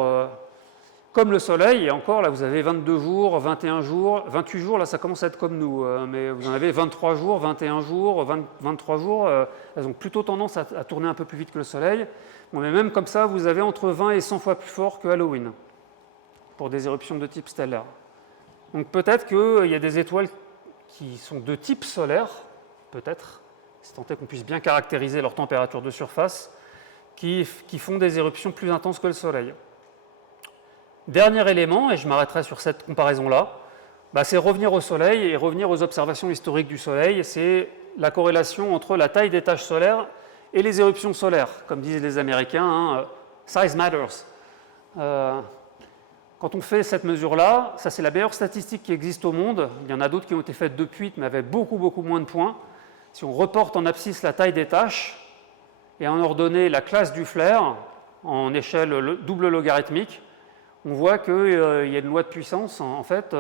comme le Soleil, et encore là vous avez 22 jours, 21 jours, 28 jours, là ça commence à être comme nous, mais vous en avez 23 jours, 21 jours, 23 jours, elles ont plutôt tendance à tourner un peu plus vite que le Soleil. Bon, mais même comme ça, vous avez entre 20 et 100 fois plus fort que Halloween, pour des éruptions de type stellaire. Donc peut-être qu'il y a des étoiles qui sont de type solaire, peut-être, si tant est qu'on puisse bien caractériser leur température de surface, qui font des éruptions plus intenses que le Soleil. Dernier élément, et je m'arrêterai sur cette comparaison-là, c'est revenir au Soleil et revenir aux observations historiques du Soleil. C'est la corrélation entre la taille des taches solaires et les éruptions solaires. Comme disent les Américains, size matters. Quand on fait cette mesure-là, ça c'est la meilleure statistique qui existe au monde. Il y en a d'autres qui ont été faites depuis, mais avec beaucoup, beaucoup moins de points. Si on reporte en abscisse la taille des taches et en ordonnée la classe du flair en échelle double logarithmique, on voit qu'il y a une loi de puissance. En fait,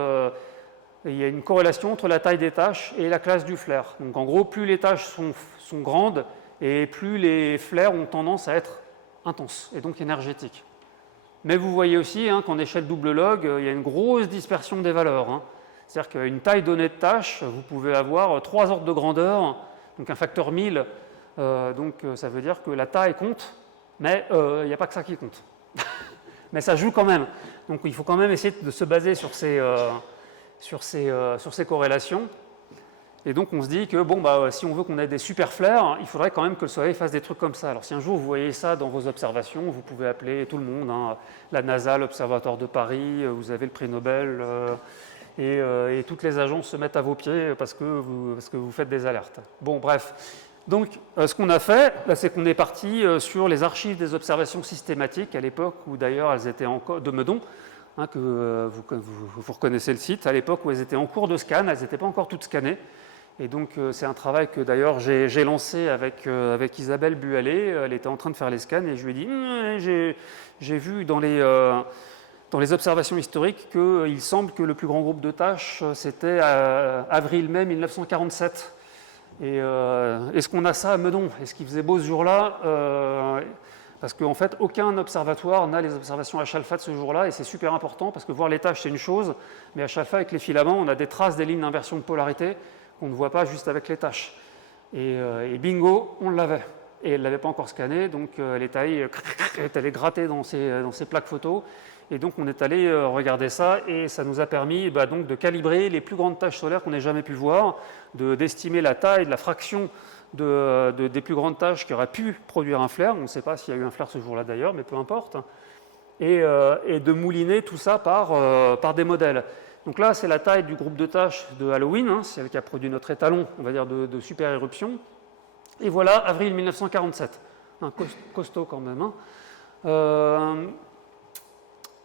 il y a une corrélation entre la taille des taches et la classe du flair. Donc en gros, plus les taches sont grandes et plus les flairs ont tendance à être intenses et donc énergétiques. Mais vous voyez aussi qu'en échelle double log, il y a une grosse dispersion des valeurs. C'est-à-dire qu'une taille donnée de tâche, vous pouvez avoir 3 ordres de grandeur, donc un facteur 1000. Donc ça veut dire que la taille compte, mais il n'y a pas que ça qui compte. Mais ça joue quand même. Donc il faut quand même essayer de se baser sur ces corrélations. Et donc on se dit que si on veut qu'on ait des super flairs, il faudrait quand même que le Soleil fasse des trucs comme ça. Alors si un jour vous voyez ça dans vos observations, vous pouvez appeler tout le monde, la NASA, l'Observatoire de Paris, vous avez le prix Nobel, et toutes les agences se mettent à vos pieds parce que vous faites des alertes. Bon, bref. Donc ce qu'on a fait, c'est qu'on est parti sur les archives des observations systématiques, à l'époque où d'ailleurs elles étaient encore de Meudon, que vous reconnaissez le site, à l'époque où elles étaient en cours de scan, elles n'étaient pas encore toutes scannées. Et donc c'est un travail que d'ailleurs j'ai lancé avec Isabelle Bualet. Elle était en train de faire les scans et je lui ai dit j'ai vu dans les observations historiques qu'il semble que le plus grand groupe de tâches c'était avril-mai 1947. Et est-ce qu'on a ça à Meudon? Est-ce qu'il faisait beau ce jour-là? Parce qu'en fait, aucun observatoire n'a les observations H-alpha de ce jour-là, et c'est super important, parce que voir les tâches, c'est une chose, mais H-alpha, avec les filaments, on a des traces des lignes d'inversion de polarité qu'on ne voit pas juste avec les tâches. Et bingo, on l'avait. Et elle ne l'avait pas encore scanné, donc elle est allée gratter dans ses plaques photos, et donc on est allé regarder ça, et ça nous a permis donc de calibrer les plus grandes tâches solaires qu'on ait jamais pu voir, d'estimer la taille, de la fraction des plus grandes tâches qui auraient pu produire un flare. On ne sait pas s'il y a eu un flare ce jour-là d'ailleurs, mais peu importe. Et de mouliner tout ça par des modèles. Donc là, c'est la taille du groupe de tâches de Halloween, c'est elle qui a produit notre étalon, on va dire, de super éruption. Et voilà, avril 1947. Costaud quand même.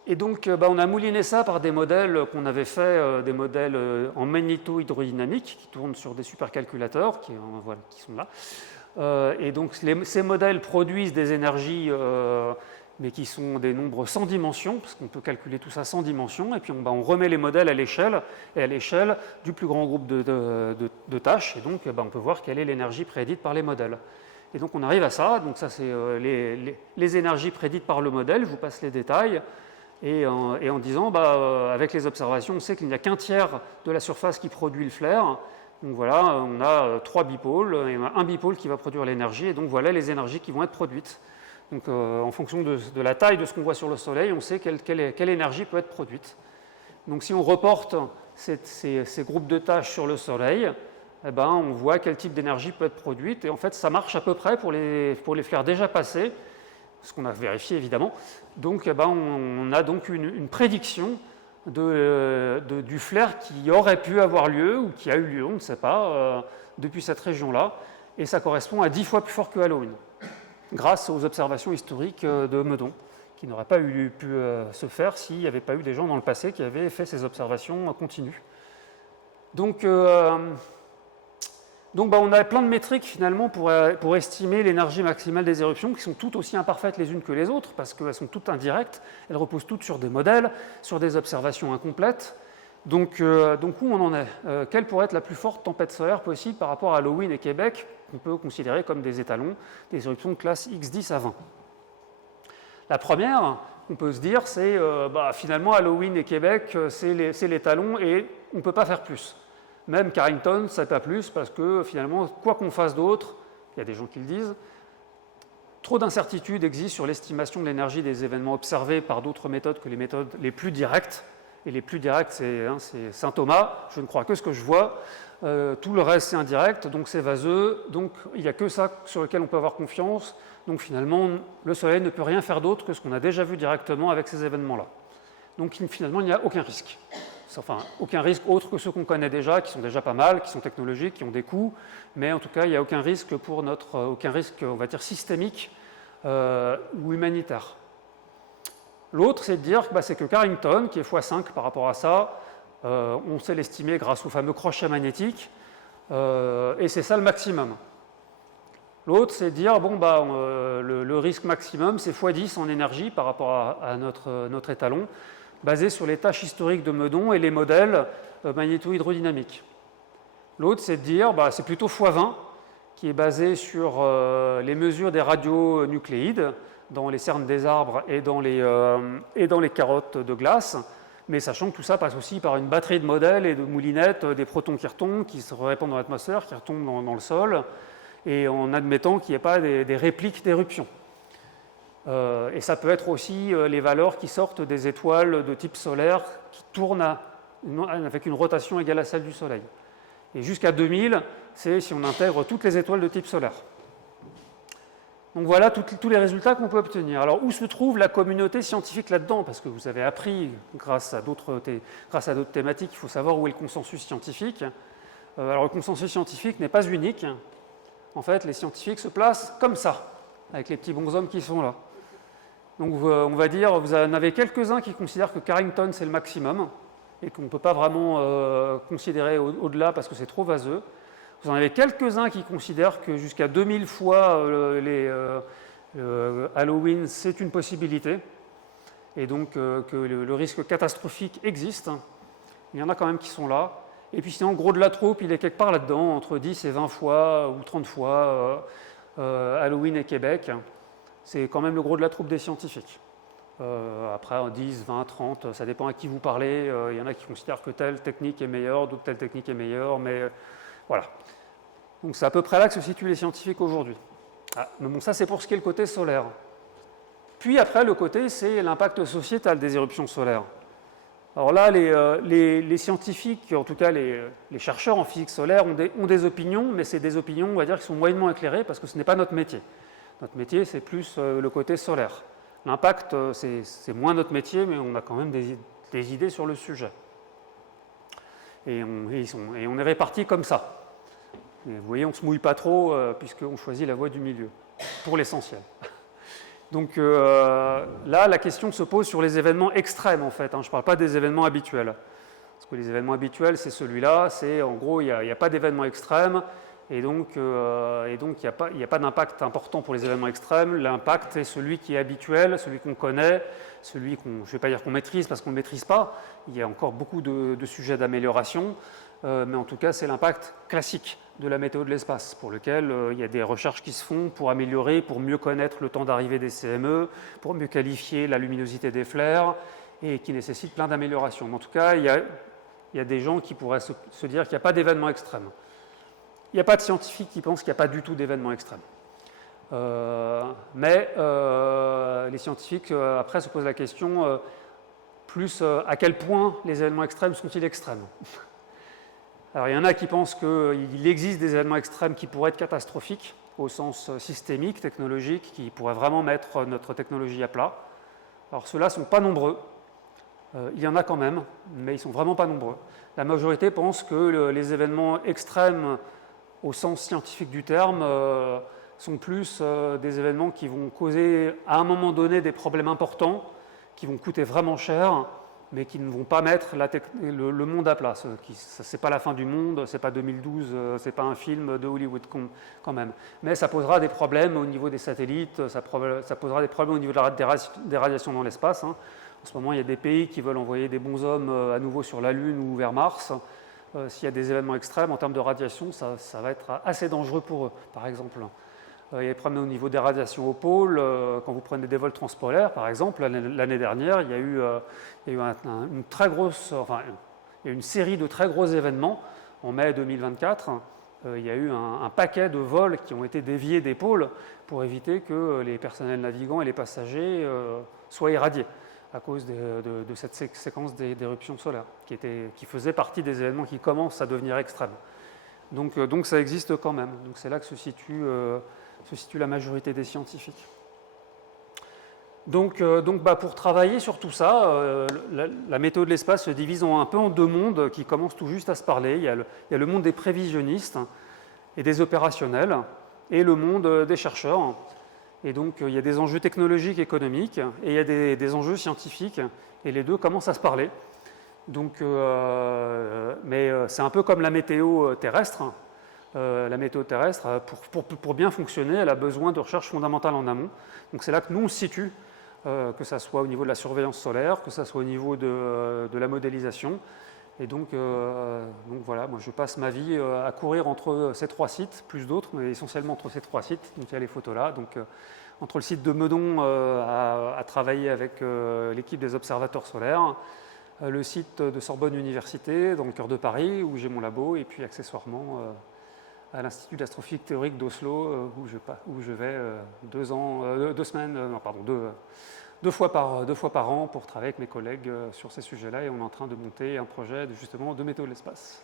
Et donc, on a mouliné ça par des modèles qu'on avait fait, des modèles en magnéto-hydrodynamique qui tournent sur des supercalculateurs qui sont là. Et donc, ces modèles produisent des énergies, mais qui sont des nombres sans dimension, parce qu'on peut calculer tout ça sans dimension. Et puis, on remet les modèles à l'échelle, et à l'échelle du plus grand groupe de tâches. Et donc, on peut voir quelle est l'énergie prédite par les modèles. Et donc, on arrive à ça. Donc, ça, c'est les énergies prédites par le modèle. Je vous passe les détails. Et en disant, avec les observations, on sait qu'il n'y a qu'un tiers de la surface qui produit le flare. Donc voilà, on a 3 bipôles, et un bipôle qui va produire l'énergie, et donc voilà les énergies qui vont être produites. Donc en fonction de la taille de ce qu'on voit sur le Soleil, on sait quelle énergie peut être produite. Donc si on reporte ces groupes de tâches sur le Soleil, on voit quel type d'énergie peut être produite, et en fait ça marche à peu près pour les flares déjà passés, ce qu'on a vérifié évidemment. Donc on a donc une prédiction du flare qui aurait pu avoir lieu ou qui a eu lieu, on ne sait pas, depuis cette région-là. Et ça correspond à 10 fois plus fort que Halloween, grâce aux observations historiques de Meudon, qui n'auraient pas pu se faire s'il n'y avait pas eu des gens dans le passé qui avaient fait ces observations continues. Donc on a plein de métriques finalement pour estimer l'énergie maximale des éruptions qui sont toutes aussi imparfaites les unes que les autres parce qu'elles sont toutes indirectes, elles reposent toutes sur des modèles, sur des observations incomplètes. Donc où on en est? Quelle pourrait être la plus forte tempête solaire possible par rapport à Halloween et Québec qu'on peut considérer comme des étalons, des éruptions de classe X10 à 20? La première qu'on peut se dire, c'est finalement Halloween et Québec, c'est l'étalon et on ne peut pas faire plus. Même Carrington, ça ne fait pas plus, parce que finalement, quoi qu'on fasse d'autre, il y a des gens qui le disent, trop d'incertitudes existent sur l'estimation de l'énergie des événements observés par d'autres méthodes que les méthodes les plus directes. Et les plus directes, c'est Saint Thomas, je ne crois que ce que je vois. Tout le reste, c'est indirect, donc c'est vaseux. Donc il n'y a que ça sur lequel on peut avoir confiance. Donc finalement, le Soleil ne peut rien faire d'autre que ce qu'on a déjà vu directement avec ces événements-là. Donc finalement, il n'y a aucun risque. Enfin, aucun risque autre que ceux qu'on connaît déjà, qui sont déjà pas mal, qui sont technologiques, qui ont des coûts, mais en tout cas, il n'y a aucun risque aucun risque, on va dire, systémique ou humanitaire. L'autre, c'est de dire que c'est que Carrington, qui est x5 par rapport à ça, on sait l'estimer grâce au fameux crochet magnétique, et c'est ça le maximum. L'autre, c'est de dire, le risque maximum, c'est x10 en énergie par rapport à notre étalon, basé sur les tâches historiques de Meudon et les modèles magnéto-hydrodynamiques. L'autre, c'est de dire, c'est plutôt x20, qui est basé sur les mesures des radionucléides dans les cernes des arbres et dans les carottes de glace, mais sachant que tout ça passe aussi par une batterie de modèles et de moulinettes, des protons qui retombent, qui se répandent dans l'atmosphère, qui retombent dans le sol, et en admettant qu'il n'y ait pas des répliques d'éruption. Et ça peut être aussi les valeurs qui sortent des étoiles de type solaire qui tournent avec une rotation égale à celle du Soleil. Et jusqu'à 2000, c'est si on intègre toutes les étoiles de type solaire. Donc voilà tous les résultats qu'on peut obtenir. Alors où se trouve la communauté scientifique là-dedans? Parce que vous avez appris, grâce à d'autres thématiques, il faut savoir où est le consensus scientifique. Alors le consensus scientifique n'est pas unique. En fait, les scientifiques se placent comme ça, avec les petits bonshommes qui sont là. Donc on va dire, vous en avez quelques-uns qui considèrent que Carrington c'est le maximum et qu'on ne peut pas vraiment considérer au-delà parce que c'est trop vaseux. Vous en avez quelques-uns qui considèrent que jusqu'à 2000 fois Halloween c'est une possibilité et donc que le risque catastrophique existe. Il y en a quand même qui sont là. Et puis sinon, gros de la troupe, il est quelque part là-dedans, entre 10 et 20 fois ou 30 fois Halloween et Québec. C'est quand même le gros de la troupe des scientifiques. Après, 10, 20, 30, ça dépend à qui vous parlez. Il y en a qui considèrent que telle technique est meilleure, d'autres telle technique est meilleure, mais voilà. Donc c'est à peu près là que se situent les scientifiques aujourd'hui. Ah, mais bon, ça c'est pour ce qui est le côté solaire. Puis après, le côté, c'est l'impact sociétal des éruptions solaires. Alors là, les scientifiques, en tout cas les chercheurs en physique solaire, ont des opinions, mais c'est des opinions, on va dire, qui sont moyennement éclairées parce que ce n'est pas notre métier. Notre métier, c'est plus le côté solaire. L'impact, c'est moins notre métier, mais on a quand même des idées sur le sujet. Et on est répartis comme ça. Et vous voyez, on ne se mouille pas trop, puisqu'on choisit la voie du milieu, pour l'essentiel. Donc là, la question se pose sur les événements extrêmes, en fait. Je ne parle pas des événements habituels. Parce que les événements habituels, c'est celui-là. C'est, en gros, il n'y a pas d'événements extrêmes. Et donc, il n'y a pas d'impact important pour les événements extrêmes. L'impact est celui qui est habituel, celui qu'on connaît, celui je ne vais pas dire qu'on maîtrise parce qu'on ne le maîtrise pas. Il y a encore beaucoup de sujets d'amélioration. Mais en tout cas, c'est l'impact classique de la météo de l'espace, pour lequel il y a des recherches qui se font pour améliorer, pour mieux connaître le temps d'arrivée des CME, pour mieux qualifier la luminosité des flares, et qui nécessitent plein d'améliorations. Mais en tout cas, il y a des gens qui pourraient se dire qu'il n'y a pas d'événements extrêmes. Il n'y a pas de scientifiques qui pensent qu'il n'y a pas du tout d'événements extrêmes. Mais les scientifiques, après, se posent la question, à quel point les événements extrêmes sont-ils extrêmes ? Alors, il y en a qui pensent qu'il existe des événements extrêmes qui pourraient être catastrophiques, au sens systémique, technologique, qui pourraient vraiment mettre notre technologie à plat. Alors, ceux-là ne sont pas nombreux. Il y en a quand même, mais ils ne sont vraiment pas nombreux. La majorité pense que les événements extrêmes, au sens scientifique du terme, sont plus des événements qui vont causer, à un moment donné, des problèmes importants, qui vont coûter vraiment cher, mais qui ne vont pas mettre le monde à plat. Ce n'est pas la fin du monde, ce n'est pas 2012, ce n'est pas un film de Hollywood quand même. Mais ça posera des problèmes au niveau des satellites, ça posera des problèmes au niveau des radiations dans l'espace. En ce moment, il y a des pays qui veulent envoyer des bonshommes à nouveau sur la Lune ou vers Mars. S'il y a des événements extrêmes en termes de radiation, ça va être assez dangereux pour eux, par exemple. Il y a des problèmes au niveau des radiations au pôle. Quand vous prenez des vols transpolaires, par exemple, l'année dernière, il y a eu une très grosse, il y a eu une série de très gros événements. En mai 2024, il y a eu un paquet de vols qui ont été déviés des pôles pour éviter que les personnels navigants et les passagers soient irradiés à cause de cette séquence d'éruptions solaires, qui faisait partie des événements qui commencent à devenir extrêmes. Donc ça existe quand même. Donc c'est là que se situe la majorité des scientifiques. Donc pour travailler sur tout ça, la météo de l'espace se divise un peu en deux mondes qui commencent tout juste à se parler. Il y a le monde des prévisionnistes et des opérationnels, et le monde des chercheurs. Et donc il y a des enjeux technologiques, économiques, et il y a des enjeux scientifiques, et les deux commencent à se parler. Donc, mais c'est un peu comme la météo terrestre. La météo terrestre, pour bien fonctionner, elle a besoin de recherche fondamentale en amont. Donc c'est là que nous on se situe, que ce soit au niveau de la surveillance solaire, que ce soit au niveau de la modélisation. Et donc voilà, moi je passe ma vie à courir entre ces trois sites, plus d'autres, mais essentiellement entre ces trois sites. Donc il y a les photos là. Donc entre le site de Meudon à travailler avec l'équipe des observateurs solaires, le site de Sorbonne Université, dans le cœur de Paris, où j'ai mon labo, et puis accessoirement à l'Institut d'astrophysique théorique d'Oslo, où je vais 2 fois par an pour travailler avec mes collègues sur ces sujets-là, et on est en train de monter un projet justement de météo de l'espace.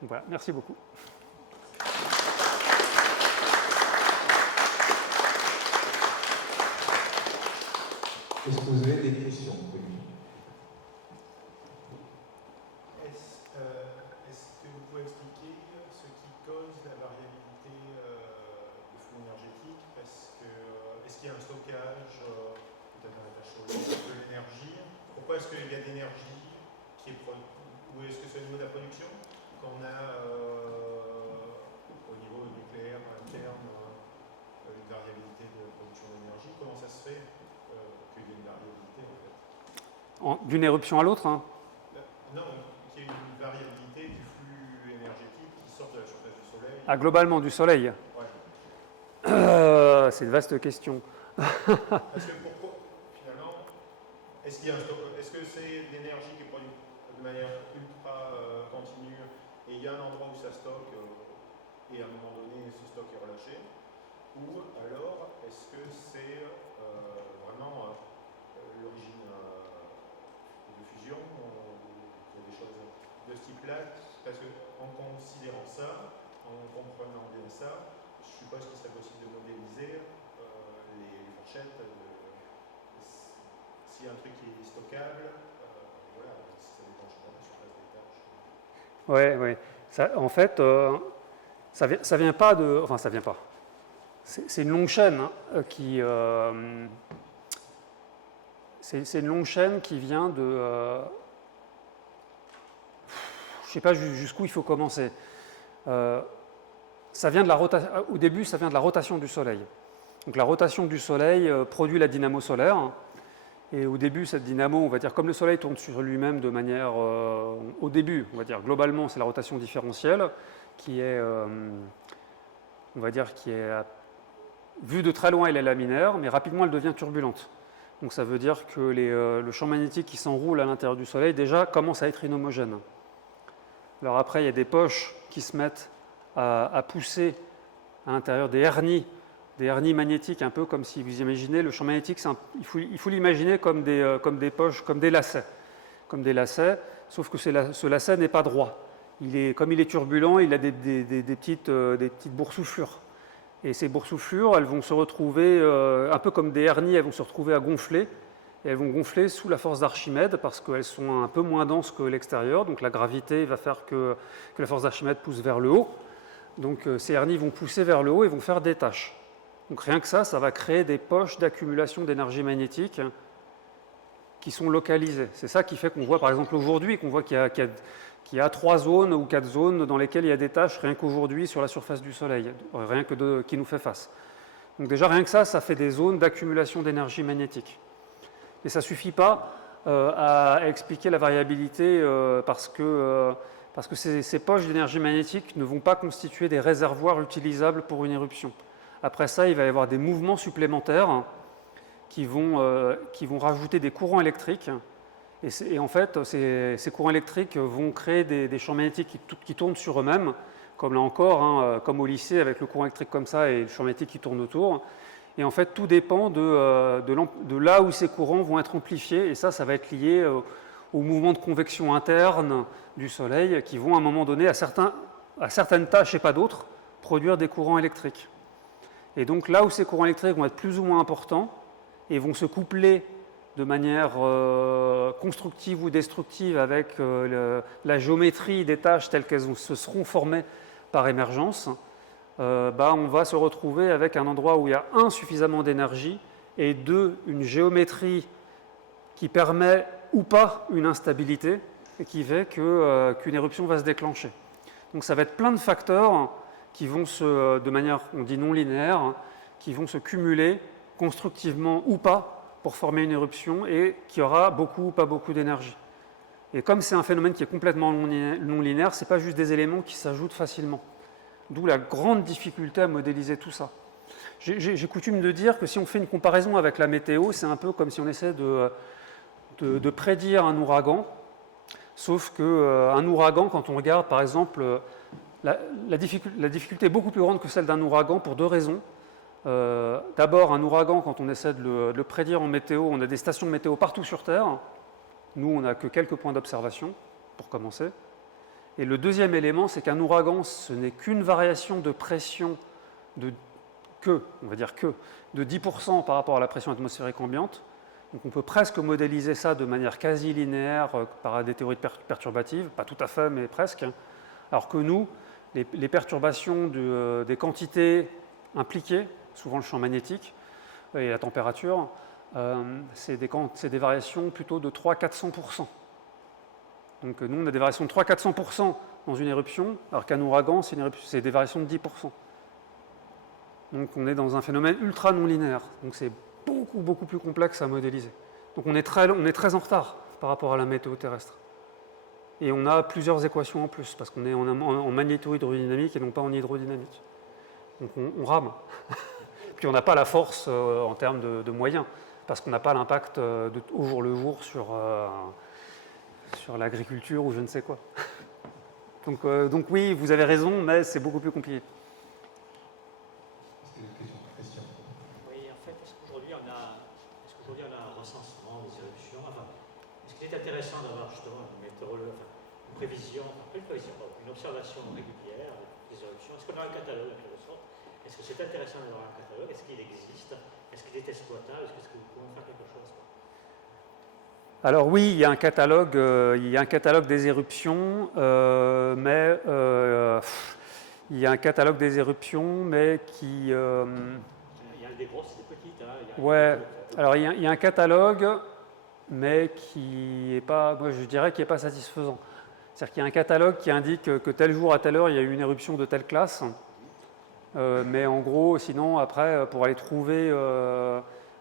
Donc voilà, merci beaucoup. Est-ce que vous avez des questions ? Est-ce que vous pouvez expliquer ce qui cause la variabilité du flux énergétique? Est-ce qu'il y a un stockage dans la tâche solaire, de l'énergie. Pourquoi est-ce qu'il y a de l'énergie qui est produite? Ou est-ce que c'est au niveau de la production qu'on a au niveau nucléaire interne une variabilité de la production d'énergie? Comment ça se fait qu'il y ait une variabilité en fait? D'une éruption à l'autre, hein. Non, qu'il y ait une variabilité du flux énergétique qui sort de la surface du Soleil. Ah, globalement, du Soleil. Ouais. C'est une vaste question. Parce que pourquoi, finalement, est-ce que c'est de l'énergie qui est produite de manière ultra continue et il y a un endroit où ça stocke et à un moment donné ce stock est relâché? Ou alors est-ce que c'est vraiment l'origine de fusion ou des choses de ce type-là? Parce qu'en considérant ça, en comprenant bien ça, je suppose qu'il serait possible de modéliser les fourchettes. S'il y a un truc qui est stockable, voilà, si ça dépend de la surface des tâches. Ouais. Ça, en fait, ça vient pas de. Enfin, ça vient pas. C'est une longue chaîne qui. C'est une longue chaîne qui vient de. Je ne sais pas jusqu'où il faut commencer. Ça vient de la rotation. Au début, ça vient de la rotation du Soleil. Donc la rotation du Soleil produit la dynamo solaire. Et au début, cette dynamo, on va dire, comme le Soleil tourne sur lui-même de manière. Au début, on va dire, globalement, c'est la rotation différentielle qui est. On va dire, qui est. Vue de très loin, elle est laminaire, mais rapidement, elle devient turbulente. Donc ça veut dire que le champ magnétique qui s'enroule à l'intérieur du Soleil, déjà, commence à être inhomogène. Alors après, il y a des poches qui se mettent à pousser à l'intérieur des hernies magnétiques, un peu comme si vous imaginez le champ magnétique, il faut l'imaginer comme des poches, comme des lacets, sauf que ce lacet n'est pas droit. Comme il est turbulent, il a des petites boursouflures. Et ces boursouflures, elles vont se retrouver, un peu comme des hernies, elles vont se retrouver à gonfler. Et elles vont gonfler sous la force d'Archimède parce qu'elles sont un peu moins denses que l'extérieur. Donc la gravité va faire que la force d'Archimède pousse vers le haut. Donc ces hernies vont pousser vers le haut et vont faire des taches. Donc rien que ça va créer des poches d'accumulation d'énergie magnétique qui sont localisées. C'est ça qui fait qu'on voit, par exemple, aujourd'hui, qu'on voit qu'il y a 3 zones ou 4 zones dans lesquelles il y a des taches rien qu'aujourd'hui sur la surface du Soleil, rien que qui nous fait face. Donc déjà, rien que ça fait des zones d'accumulation d'énergie magnétique. Et ça ne suffit pas à expliquer la variabilité parce que ces poches d'énergie magnétique ne vont pas constituer des réservoirs utilisables pour une éruption. Après ça, il va y avoir des mouvements supplémentaires qui vont rajouter des courants électriques. Et en fait, ces courants électriques vont créer des champs magnétiques qui tournent sur eux-mêmes, comme là encore, comme au lycée avec le courant électrique comme ça et le champ magnétique qui tourne autour. Et en fait, tout dépend de là où ces courants vont être amplifiés. Et ça va être lié aux mouvements de convection interne du Soleil qui vont à un moment donné, à certaines tâches et pas d'autres, produire des courants électriques. Et donc là où ces courants électriques vont être plus ou moins importants et vont se coupler de manière constructive ou destructive avec la géométrie des tâches telles qu'elles se seront formées par émergence, on va se retrouver avec un endroit où il y a suffisamment d'énergie et une géométrie qui permet ou pas une instabilité et qui fait qu'une éruption va se déclencher. Donc ça va être plein de facteurs qui vont de manière, on dit non linéaire, qui vont se cumuler constructivement ou pas pour former une éruption et qui aura beaucoup ou pas beaucoup d'énergie. Et comme c'est un phénomène qui est complètement non linéaire, ce n'est pas juste des éléments qui s'ajoutent facilement. D'où la grande difficulté à modéliser tout ça. J'ai coutume de dire que si on fait une comparaison avec la météo, c'est un peu comme si on essaie de prédire un ouragan, sauf qu'un ouragan, quand on regarde par exemple, la difficulté est beaucoup plus grande que celle d'un ouragan pour 2 raisons. D'abord, un ouragan, quand on essaie de le prédire en météo, on a des stations météo partout sur Terre. Nous, on n'a que quelques points d'observation, pour commencer. Et le deuxième élément, c'est qu'un ouragan, ce n'est qu'une variation de pression de 10% par rapport à la pression atmosphérique ambiante. Donc on peut presque modéliser ça de manière quasi linéaire par des théories perturbatives, pas tout à fait, mais presque. Alors que nous, les perturbations des quantités impliquées, souvent le champ magnétique et la température, c'est des variations plutôt de 300-400%. Donc nous, on a des variations de 300-400% dans une éruption, alors qu'un ouragan, c'est des variations de 10%. Donc on est dans un phénomène ultra non linéaire. Donc c'est beaucoup plus complexe à modéliser. Donc on est très en retard par rapport à la météo terrestre. Et on a plusieurs équations en plus, parce qu'on est en magnéto-hydrodynamique et non pas en hydrodynamique. Donc on rame. Puis on n'a pas la force en termes de moyens, parce qu'on n'a pas l'impact au jour le jour sur l'agriculture ou je ne sais quoi. Donc oui, vous avez raison, mais c'est beaucoup plus compliqué. Oui, en fait, est-ce qu'aujourd'hui on a un recensement des éruptions? Enfin, est-ce qu'il est intéressant d'avoir justement une prévision, une observation régulière des éruptions? Est-ce qu'on a un catalogue en quelque sorte? Est-ce que c'est intéressant d'avoir un catalogue? Est-ce qu'il existe? Est-ce qu'il est exploitable? Est-ce que vous pouvez en faire quelque chose? Alors oui, il y a un catalogue des éruptions, mais il y a un catalogue des éruptions, mais qui... Il y a des grosses et des petites. Hein, ouais, alors il y a un catalogue, mais qui est pas, moi je dirais qu'il n'est pas satisfaisant. C'est-à-dire qu'il y a un catalogue qui indique que tel jour à telle heure, il y a eu une éruption de telle classe, mais en gros, sinon, après, pour aller trouver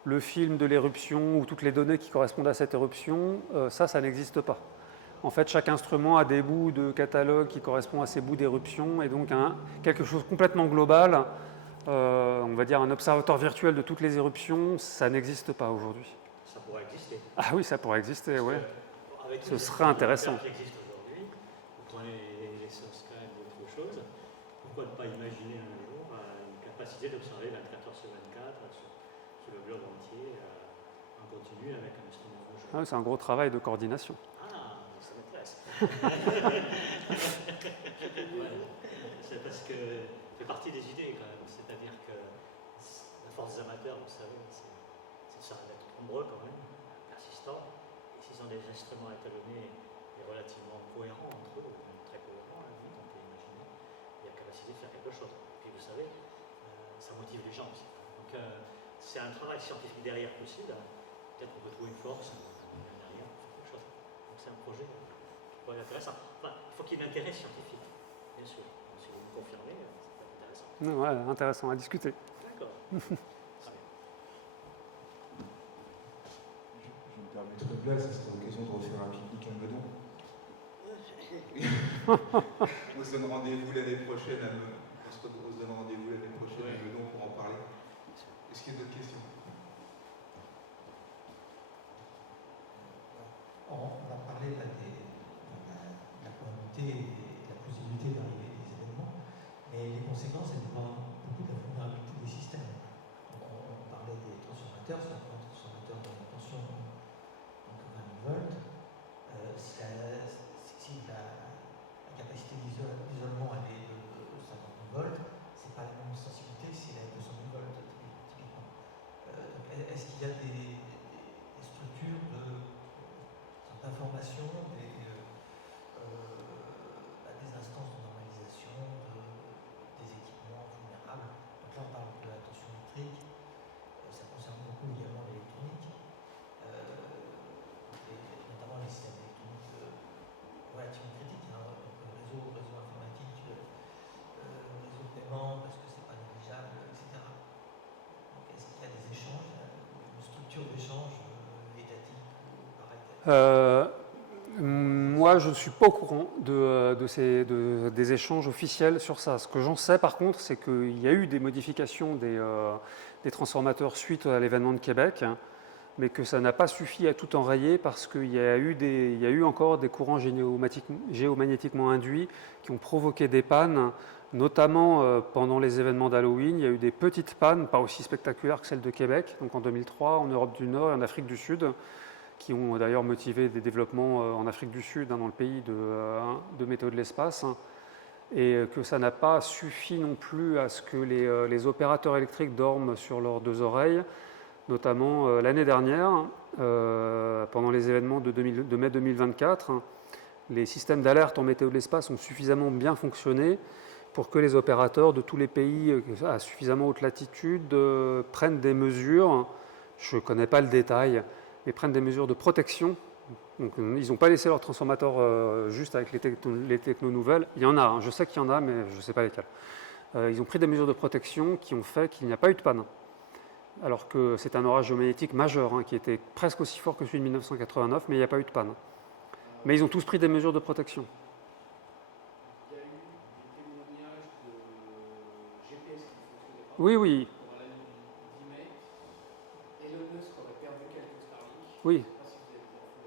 le film de l'éruption ou toutes les données qui correspondent à cette éruption, ça n'existe pas. En fait, chaque instrument a des bouts de catalogue qui correspondent à ces bouts d'éruption, et donc quelque chose complètement global, on va dire un observatoire virtuel de toutes les éruptions, ça n'existe pas aujourd'hui. Ça pourrait exister. Ah oui, ça pourrait exister, oui. Ce serait intéressant. Qui existe aujourd'hui, vous prenez les SOSCAN et d'autres choses, pourquoi ne pas imaginer un jour une capacité d'observer 24 heures sur 24 sur le globe entier en continu avec un instrument rouge? Ah, c'est un gros travail de coordination. Ah, ça m'intéresse. C'est parce que ça fait partie des idées quand même. C'est-à-dire que la force des amateurs, vous savez, c'est ça d'être nombreux quand même, persistants. Et s'ils ont des instruments étalonnés et relativement cohérents entre eux, même très cohérents, à la limite, on peut imaginer, il y a la capacité de faire quelque chose. Et puis vous savez, ça motive les gens aussi. Donc c'est un travail scientifique derrière possible. Peut-être qu'on peut trouver une force derrière pour faire quelque chose. Donc c'est un projet qui pourrait être intéressant. Enfin, il faut qu'il y ait un intérêt scientifique, bien sûr. Donc, si vous me confirmez, ça peut être intéressant. Ouais, intéressant à discuter. D'accord. Je me permettrai de blague, ça serait l'occasion de refaire un pique-nique à Meudon. On se donne rendez-vous l'année prochaine à Meudon pour en parler. Est-ce qu'il y a d'autres questions? On a parlé là de la probabilité et de la possibilité d'arriver des événements, mais les conséquences, elles dépendent beaucoup de la vulnérabilité des systèmes. On parlait des transformateurs, c'est un transformateur de tension donc 20 000 volts. Si la capacité d'isolement est de 50 000 volts, c'est pas la même sensibilité si elle est de 200 000 volts, typiquement. Est-ce qu'il y a des structures d'information, des instances de normalisation des équipements vulnérables? Donc là, on parle de la tension électrique, ça concerne beaucoup également l'électronique, notamment les systèmes électroniques relativement critiques, hein, donc réseau informatique, réseau de paiement, parce que c'est pas négligeable, etc. Donc est-ce qu'il y a des échanges, une structure d'échange étatique ou pareil? Moi, je ne suis pas au courant des échanges officiels sur ça. Ce que j'en sais, par contre, c'est qu'il y a eu des modifications des transformateurs suite à l'événement de Québec, hein, mais que ça n'a pas suffi à tout enrayer parce qu'il y a eu encore des courants géomagnétiquement induits qui ont provoqué des pannes, notamment pendant les événements d'Halloween. Il y a eu des petites pannes, pas aussi spectaculaires que celles de Québec, donc en 2003, en Europe du Nord et en Afrique du Sud, qui ont d'ailleurs motivé des développements en Afrique du Sud, hein, dans le pays de météo de l'espace, hein, et que ça n'a pas suffi non plus à ce que les opérateurs électriques dorment sur leurs deux oreilles, notamment l'année dernière, pendant les événements de mai 2024, hein, les systèmes d'alerte en météo de l'espace ont suffisamment bien fonctionné pour que les opérateurs de tous les pays à suffisamment haute latitude prennent des mesures je ne connais pas le détail, mais prennent des mesures de protection. Donc, ils n'ont pas laissé leur transformateur juste avec les technos nouvelles. Il y en a, hein, je sais qu'il y en a, mais je ne sais pas lesquels. Ils ont pris des mesures de protection qui ont fait qu'il n'y a pas eu de panne. Alors que c'est un orage géomagnétique majeur, hein, qui était presque aussi fort que celui de 1989, mais il n'y a pas eu de panne. Mais ils ont tous pris des mesures de protection. Il y a eu des témoignages de GPS qui ne fonctionnaient pas. Oui, oui, Pour la nuit du 10 mai. Elon Musk aurait perdu quelques Starlink. oui. Je ne sais pas si vous avez des infos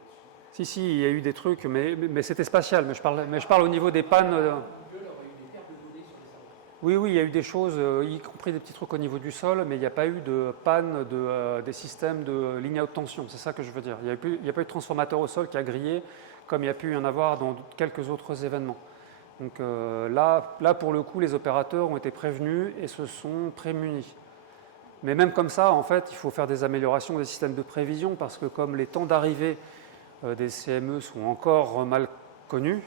là-dessus. Si, il y a eu des trucs, mais c'était spatial. Mais je parle au niveau des pannes. Google aurait eu des pertes de données sur les serveurs. Oui, il y a eu des choses, y compris des petits trucs au niveau du sol, mais il n'y a pas eu de panne des systèmes de ligne à haute tension. C'est ça que je veux dire. Il n'y a pas eu de transformateur au sol qui a grillé, comme il y a pu y en avoir dans quelques autres événements. Donc là, pour le coup, les opérateurs ont été prévenus et se sont prémunis. Mais même comme ça, en fait, il faut faire des améliorations des systèmes de prévision, parce que comme les temps d'arrivée des CME sont encore mal connus,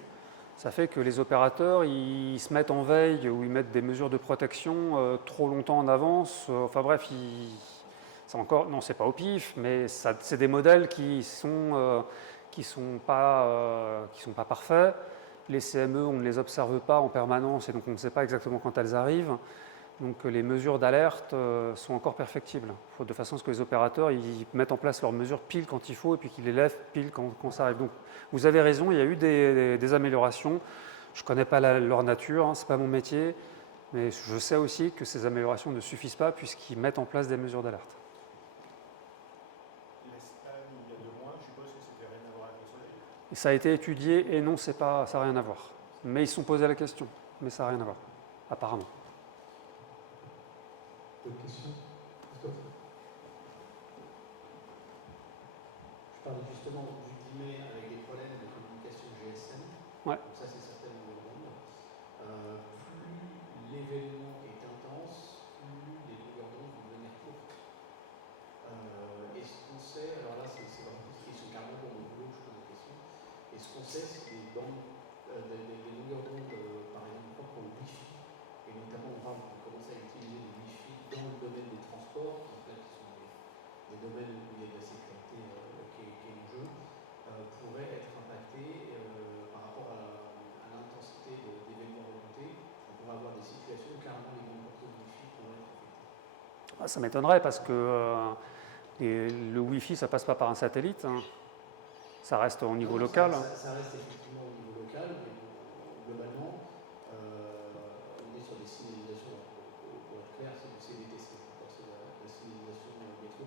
ça fait que les opérateurs, ils se mettent en veille ou ils mettent des mesures de protection trop longtemps en avance. Enfin bref, c'est encore, non, c'est pas au pif, mais c'est des modèles qui sont pas parfaits. Les CME, on ne les observe pas en permanence et donc on ne sait pas exactement quand elles arrivent. Donc les mesures d'alerte sont encore perfectibles, de façon à ce que les opérateurs ils mettent en place leurs mesures pile quand il faut et puis qu'ils les lèvent pile quand ça arrive. Donc vous avez raison, il y a eu des améliorations. Je ne connais pas leur nature, hein, ce n'est pas mon métier, mais je sais aussi que ces améliorations ne suffisent pas puisqu'ils mettent en place des mesures d'alerte. L'Espagne, il y a 2 mois, je suppose que c'était rien à voir avec le soleil. Et ça a été étudié et non, ça n'a rien à voir. Mais ils se sont posés la question, mais ça n'a rien à voir, apparemment. D'autres questions? Christophe? Je parlais justement du 10 mai avec des problèmes de communication GSM. Ouais. Donc ça, c'est certainement le monde. Plus l'événement est intense, plus les longueurs d'onde vont devenir courtes. Est-ce qu'on sait, alors là, c'est vraiment une question carrément pour mon boulot que je pose la question. Est-ce qu'on sait si les longueurs d'onde, par exemple, propres au Wi-Fi, et notamment on parle de commencer à utiliser le Wi-Fi dans le domaine des transports, donc là, qui sont des domaines où il y a de la sécurité qui est en jeu, pourraient être impactés par rapport à l'intensité d'événements remontés. On pourrait avoir des situations où carrément les grands porteurs de Wi-Fi pourraient être affectés. Ça m'étonnerait parce que le Wi-Fi, ça passe pas par un satellite, hein. Ça reste au niveau local. Ça reste effectivement au niveau local, mais globalement, on est sur des signalisations, pour être clair, c'est du CDTC, c'est la signalisation métro.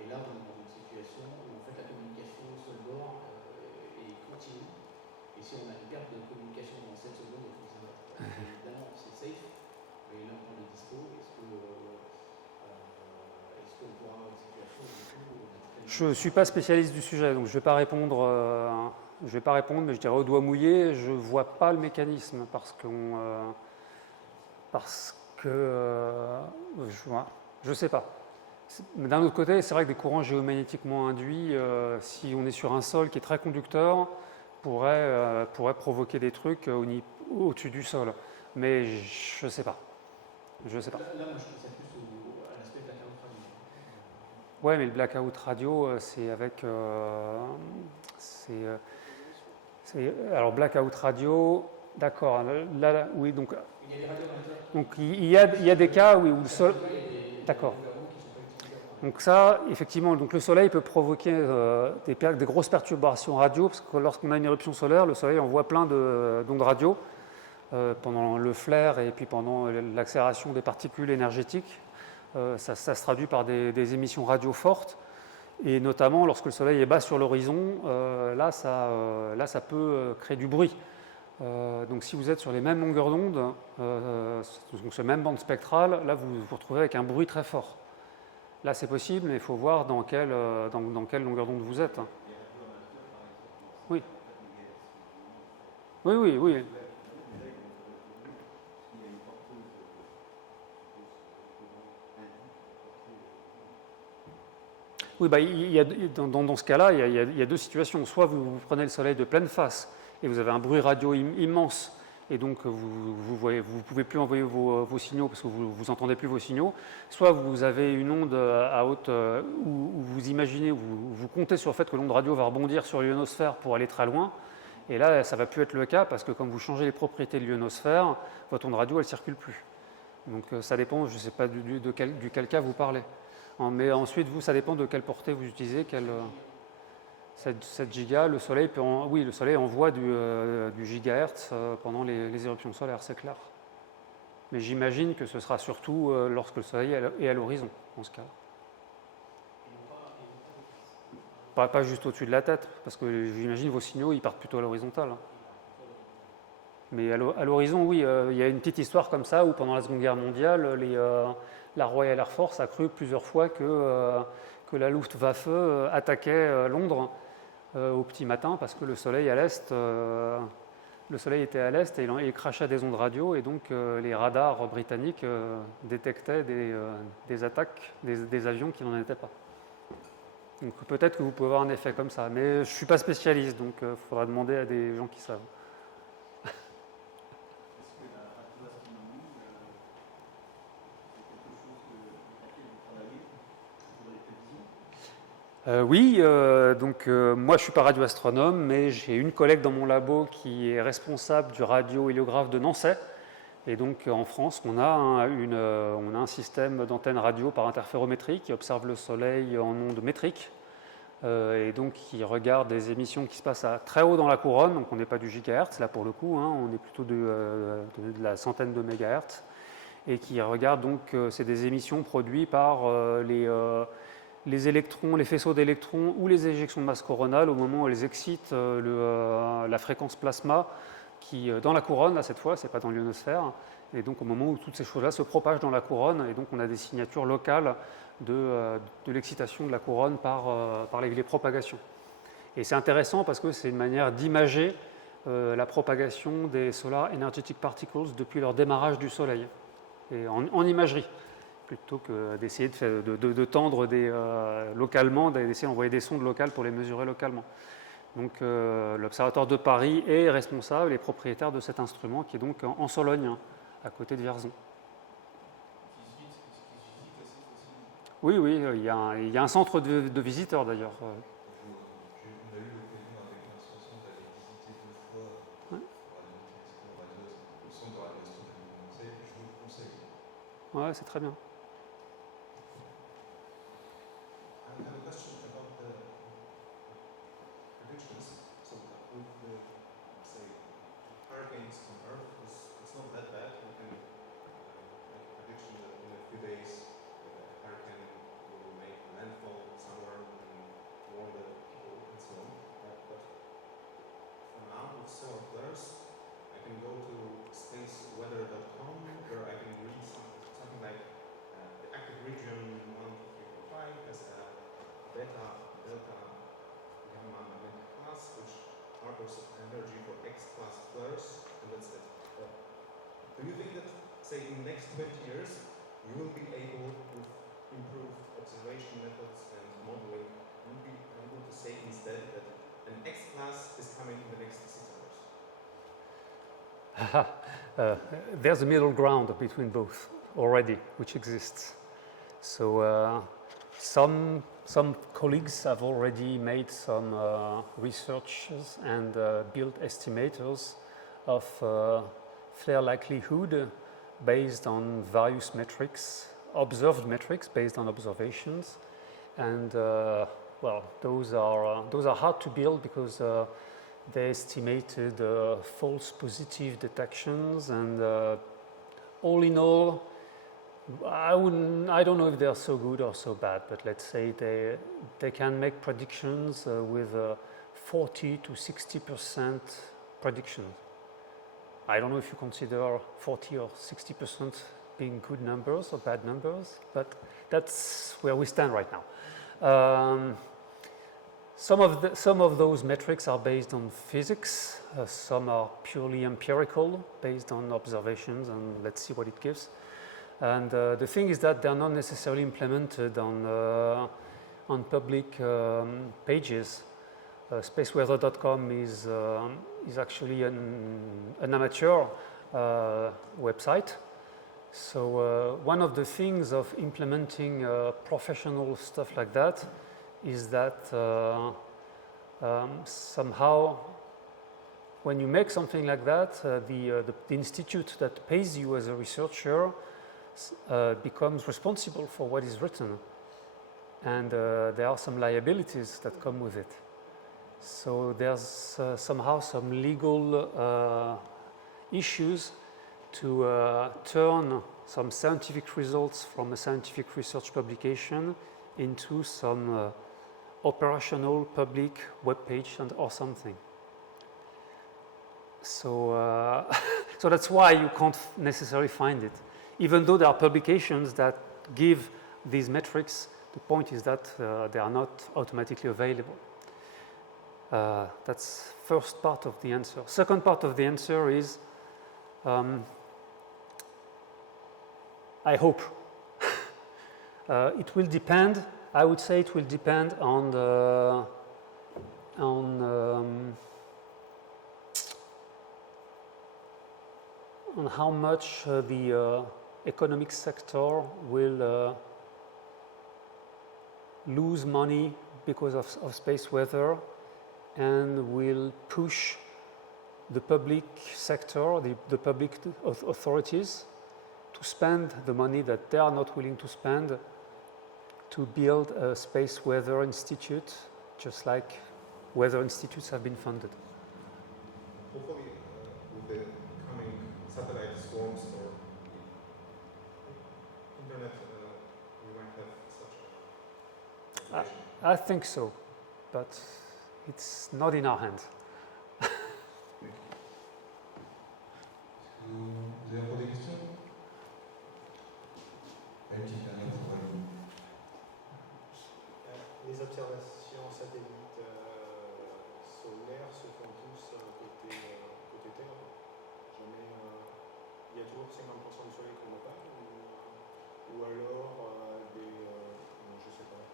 Et là, on est dans une situation où en fait, la communication sol-bord est continue. Et si on a une perte de communication dans 7 secondes, il faut que ça va. Évidemment, c'est safe, mais là, on est dispo. Est-ce qu'on pourra avoir une situation où Je ne suis pas spécialiste du sujet, donc je ne vais pas répondre, mais je dirais au doigt mouillé, je ne vois pas le mécanisme parce que je ne sais pas. Mais d'un autre côté, c'est vrai que des courants géomagnétiquement induits, si on est sur un sol qui est très conducteur, pourraient provoquer des trucs au-dessus du sol. Mais je ne sais pas. Je sais pas. Là, moi, je pensais plus à l'aspect blackout radio. Ouais, mais le blackout radio, c'est avec. Alors, blackout radio, d'accord. Là, oui, donc. Il y a des radios amateurs. Donc, il y a des cas où le sol. D'accord. Donc, ça, effectivement, donc le soleil peut provoquer des grosses perturbations radio, parce que lorsqu'on a une éruption solaire, le soleil envoie plein d'ondes radio pendant le flair et puis pendant l'accélération des particules énergétiques. Ça se traduit par des émissions radio fortes, et notamment lorsque le soleil est bas sur l'horizon, là ça peut créer du bruit. Donc si vous êtes sur les mêmes longueurs d'onde, donc sur la même bande spectrale, là vous vous retrouvez avec un bruit très fort. Là c'est possible, mais il faut voir dans quelle longueur d'onde vous êtes. Oui. Oui. Oui, dans ce cas-là, il y a deux situations. Soit vous prenez le soleil de pleine face et vous avez un bruit radio immense et donc vous pouvez plus envoyer vos signaux parce que vous entendez plus vos signaux, soit vous avez une onde à haute, où vous imaginez, vous comptez sur le fait que l'onde radio va rebondir sur l'ionosphère pour aller très loin, et là ça ne va plus être le cas parce que comme vous changez les propriétés de l'ionosphère, votre onde radio elle ne circule plus. Donc ça dépend, je ne sais pas duquel cas vous parlez. Mais ensuite, ça dépend de quelle portée vous utilisez, 7 gigas, le Soleil le Soleil envoie du gigahertz pendant les éruptions solaires, c'est clair. Mais j'imagine que ce sera surtout lorsque le Soleil est à l'horizon, dans ce cas. Pas juste au-dessus de la tête, parce que j'imagine vos signaux, ils partent plutôt à l'horizontale. Mais à l'horizon, oui, il y a une petite histoire comme ça où pendant la Seconde Guerre mondiale, la Royal Air Force a cru plusieurs fois que la Luftwaffe attaquait Londres au petit matin parce que le soleil était à l'est et il crachait des ondes radio et donc les radars britanniques détectaient des attaques des avions qui n'en étaient pas. Donc peut-être que vous pouvez avoir un effet comme ça, mais je ne suis pas spécialiste, donc il faudra demander à des gens qui savent. Oui, donc moi je ne suis pas radioastronome, mais j'ai une collègue dans mon labo qui est responsable du radiohéliographe de Nancy. Et donc en France, on a un système d'antenne radio par interférométrie qui observe le Soleil en ondes métriques et donc qui regarde des émissions qui se passent à très haut dans la couronne. Donc on n'est pas du gigahertz là pour le coup, on est plutôt de la centaine de mégahertz et qui regarde donc c'est des émissions produites par les électrons, les faisceaux d'électrons ou les éjections de masse coronale au moment où elles excitent la fréquence plasma qui, dans la couronne, là, cette fois, ce n'est pas dans l'ionosphère, et donc au moment où toutes ces choses-là se propagent dans la couronne, et donc on a des signatures locales de l'excitation de la couronne par les propagations. Et c'est intéressant parce que c'est une manière d'imager la propagation des Solar Energetic Particles depuis leur démarrage du Soleil, et en imagerie, plutôt que d'essayer de tendre localement, d'essayer d'envoyer des sondes locales pour les mesurer localement. Donc l'Observatoire de Paris est responsable et propriétaire de cet instrument qui est donc en Sologne, à côté de Vierzon. Oui, il y a un centre de visiteurs d'ailleurs. On a eu l'occasion avec l'association d'aller visiter 2 fois pour le centre de radioastronomie de Nancy. Je vous le conseille. Ouais, c'est très bien. I have a question about the predictions. So with the, say, hurricanes on Earth, it's not that bad. We can make a prediction that in a few days a hurricane will make landfall somewhere and warn the people and so on. But for now, with solar flares, I can go to spaceweather.com where I can read something like the active region 1, 2, 3, 4, 5 has a beta, delta, gamma, and beta class, which harbors energy for X-class flares, and that's it. Do you think that, say, in the next 20 years, you will be able, with improved observation methods and modeling, you will be able to say instead that an X-class is coming in the next 6 hours? There's a middle ground between both already, which exists. So some colleagues have already made some researches and built estimators of flare likelihood based on various metrics, observed metrics based on observations, and those are hard to build because they estimated false positive detections, and all in all, I don't know if they're so good or so bad, but let's say they can make predictions with 40 to 60% predictions. I don't know if you consider 40 or 60% being good numbers or bad numbers, but that's where we stand right now. Some of those metrics are based on physics, some are purely empirical, based on observations, and let's see what it gives. And the thing is that they're not necessarily implemented on public pages. Spaceweather.com is actually an amateur website. So one of the things of implementing professional stuff like that is that somehow when you make something like that, the institute that pays you as a researcher becomes responsible for what is written. And there are some liabilities that come with it. So there's somehow some legal issues to turn some scientific results from a scientific research publication into some operational public web page or something. So, so that's why you can't necessarily find it. Even though there are publications that give these metrics, the point is that they are not automatically available. That's first part of the answer. Second part of the answer is, I hope. It will depend. I would say it will depend on the on how much the economic sector will lose money because of space weather, and will push the public sector, the public authorities, to spend the money that they are not willing to spend to build a space weather institute, just like weather institutes have been funded. Hopefully, with the coming satellite swarms or internet, we might have such a I think so, but it's not in our hands. Vous avez encore des questions? Une petite dernière pour Les observations satellites solaires se font tous côté Terre. Jamais, il y a toujours 50% du Soleil qu'on voit pas, ou alors je sais pas,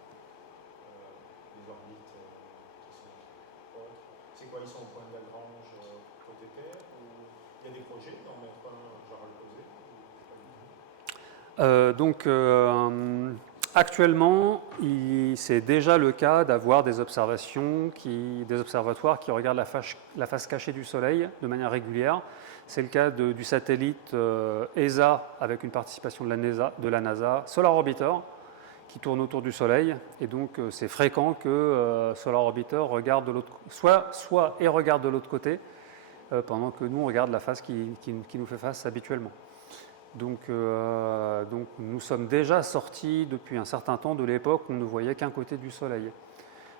des orbites qui sont autres. C'est quoi, ils sont au point de Lagrange côté Terre, ou il y a des projets d'en mettre un genre à l'opposé? Actuellement, c'est déjà le cas d'avoir des observatoires qui regardent la face cachée du Soleil de manière régulière. C'est le cas du satellite ESA avec une participation de la NASA, Solar Orbiter, qui tourne autour du Soleil. Et donc, c'est fréquent que Solar Orbiter regarde de l'autre, soit regarde de l'autre côté, pendant que nous on regarde la face qui nous fait face habituellement. Donc nous sommes déjà sortis depuis un certain temps de l'époque où on ne voyait qu'un côté du Soleil.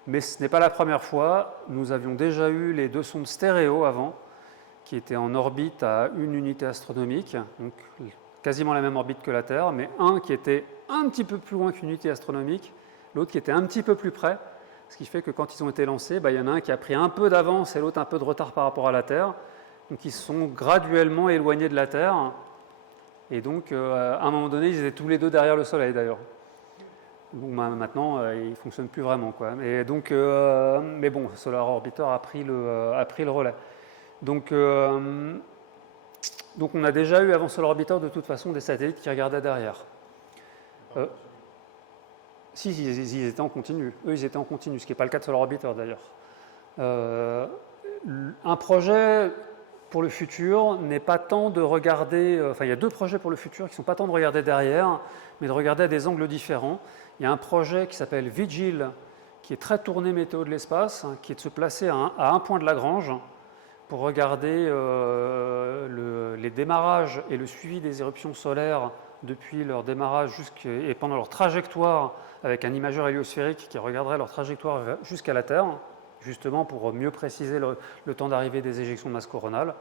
Mais ce n'est pas la première fois. Nous avions déjà eu les deux sondes stéréo avant, qui étaient en orbite à une unité astronomique, donc quasiment la même orbite que la Terre, mais un qui était un petit peu plus loin qu'une unité astronomique, l'autre qui était un petit peu plus près, ce qui fait que quand ils ont été lancés, il y en a un qui a pris un peu d'avance et l'autre un peu de retard par rapport à la Terre. Donc ils se sont graduellement éloignés de la Terre. Et donc, à un moment donné, ils étaient tous les deux derrière le Soleil, d'ailleurs. Bon, maintenant, ils ne fonctionnent plus vraiment, quoi. Et donc, mais bon, Solar Orbiter a pris le relais. Donc, on a déjà eu, avant Solar Orbiter, de toute façon, des satellites qui regardaient derrière. Si, ils étaient en continu. Eux, ils étaient en continu, ce qui n'est pas le cas de Solar Orbiter, d'ailleurs. Un projet pour le futur n'est pas tant de regarder, il y a deux projets pour le futur qui ne sont pas tant de regarder derrière, mais de regarder à des angles différents. Il y a un projet qui s'appelle Vigil, qui est très tourné météo de l'espace, qui est de se placer à un point de Lagrange pour regarder les démarrages et le suivi des éruptions solaires depuis leur démarrage et pendant leur trajectoire, avec un imageur héliosphérique qui regarderait leur trajectoire jusqu'à la Terre, justement pour mieux préciser le temps d'arrivée des éjections de masse coronale.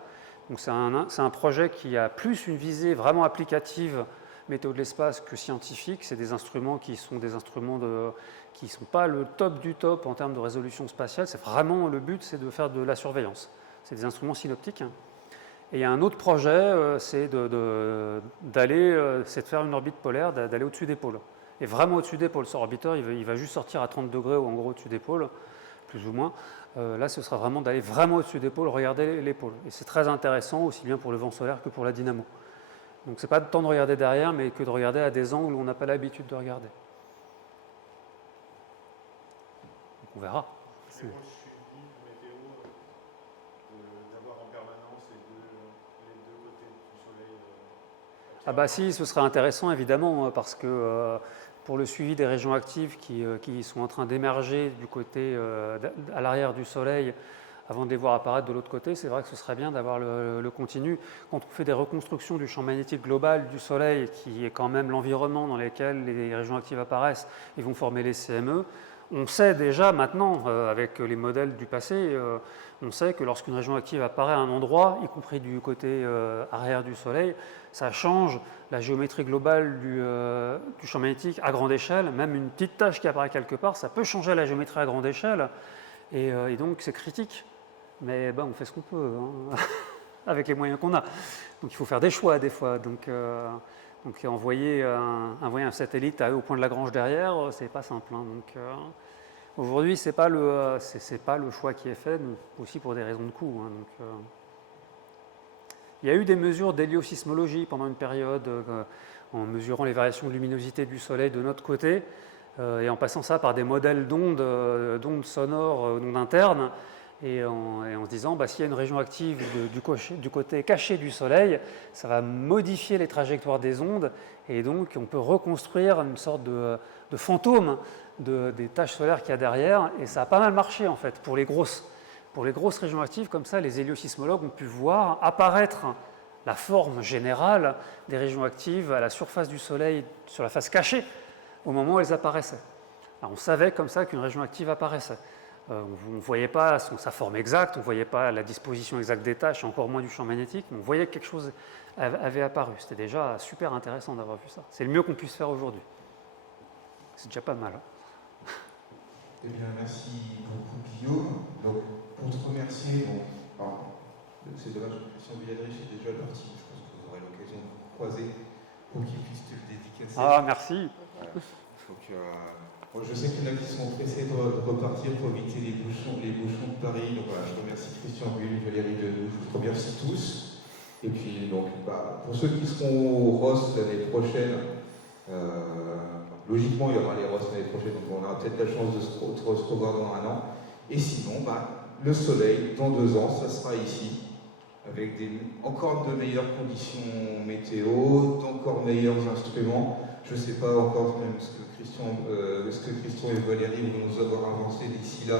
Donc c'est un projet qui a plus une visée vraiment applicative météo de l'espace que scientifique. C'est des instruments qui sont qui sont pas le top du top en termes de résolution spatiale. C'est vraiment le but, c'est de faire de la surveillance. C'est des instruments synoptiques. Et il y a un autre projet, c'est de faire une orbite polaire, d'aller au-dessus des pôles. Et vraiment au-dessus des pôles. Solar Orbiter, il va juste sortir à 30 degrés ou en gros au-dessus des pôles, plus ou moins. Là, ce sera vraiment d'aller vraiment au-dessus des pôles, regarder les pôles. Et c'est très intéressant, aussi bien pour le vent solaire que pour la dynamo. Donc, ce n'est pas tant de regarder derrière, mais que de regarder à des angles où on n'a pas l'habitude de regarder. Donc, on verra. C'est pour le suivi météo, d'avoir en permanence les deux côtés du soleil. Ah bah si, ce serait intéressant évidemment, parce que pour le suivi des régions actives qui sont en train d'émerger du côté à l'arrière du soleil, avant de les voir apparaître de l'autre côté, c'est vrai que ce serait bien d'avoir le continu. Quand on fait des reconstructions du champ magnétique global du soleil, qui est quand même l'environnement dans lequel les régions actives apparaissent, ils vont former les CME. On sait déjà maintenant, avec les modèles du passé, on sait que lorsqu'une région active apparaît à un endroit, y compris du côté arrière du Soleil, ça change la géométrie globale du champ magnétique à grande échelle. Même une petite tache qui apparaît quelque part, ça peut changer la géométrie à grande échelle. Et donc c'est critique. Mais ben, on fait ce qu'on peut, hein, avec les moyens qu'on a. Donc il faut faire des choix des fois. Donc envoyer un satellite au point de Lagrange derrière, c'est pas simple. Hein. Donc aujourd'hui, c'est pas le choix qui est fait, donc, aussi pour des raisons de coût. Hein. Donc, il y a eu des mesures d'héliosismologie pendant une période, en mesurant les variations de luminosité du Soleil de notre côté, et en passant ça par des modèles d'ondes sonores, d'ondes internes. Et en se disant, bah, s'il y a une région active du côté caché du Soleil, ça va modifier les trajectoires des ondes, et donc on peut reconstruire une sorte de fantôme des taches solaires qu'il y a derrière, et ça a pas mal marché en fait pour les grosses régions actives. Comme ça, les héliosismologues ont pu voir apparaître la forme générale des régions actives à la surface du Soleil, sur la face cachée, au moment où elles apparaissaient. Alors, on savait comme ça qu'une région active apparaissait. On ne voyait pas sa forme exacte, on ne voyait pas la disposition exacte des tâches, encore moins du champ magnétique, mais on voyait que quelque chose avait apparu. C'était déjà super intéressant d'avoir vu ça. C'est le mieux qu'on puisse faire aujourd'hui. C'est déjà pas mal. Hein. Eh bien, merci beaucoup, Guillaume. Donc, pour te remercier, c'est dommage que Christian Villadrich est déjà parti. Je pense que vous aurez l'occasion de vous croiser pour qu'il puisse te le dédicacer. Ah, merci. Je sais qu'il y en a qui sont pressés de repartir pour éviter les bouchons de Paris. Donc voilà, je remercie Christian Bull, Valérie Denou, je vous remercie tous. Et puis donc, pour ceux qui seront au ROS l'année prochaine, logiquement il y aura les ROS l'année prochaine, donc on aura peut-être la chance de se revoir dans un an. Et sinon, le Soleil, dans 2 ans, ça sera ici, avec encore de meilleures conditions météo, d'encore meilleurs instruments. Je ne sais pas encore même ce que Christian et Valérie vont nous avoir avancé d'ici là,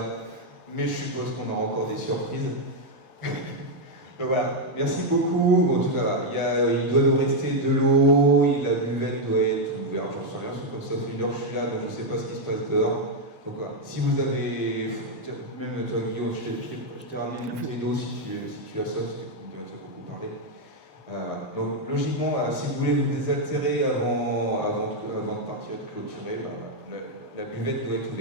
mais je suppose qu'on aura encore des surprises. Donc voilà, merci beaucoup. En tout cas, il doit nous rester de l'eau, la buvette doit être ouverte, j'en sais rien, parce que comme ça fait 1 heure je suis là, donc je ne sais pas ce qui se passe dehors. Donc voilà, si vous avez, même toi Guillaume, je t'ai ramené une bouteille d'eau si tu as ça, parce que tu as beaucoup parlé. Donc logiquement, si vous voulez vous désaltérer avant de partir de clôturer, la buvette doit être ouverte.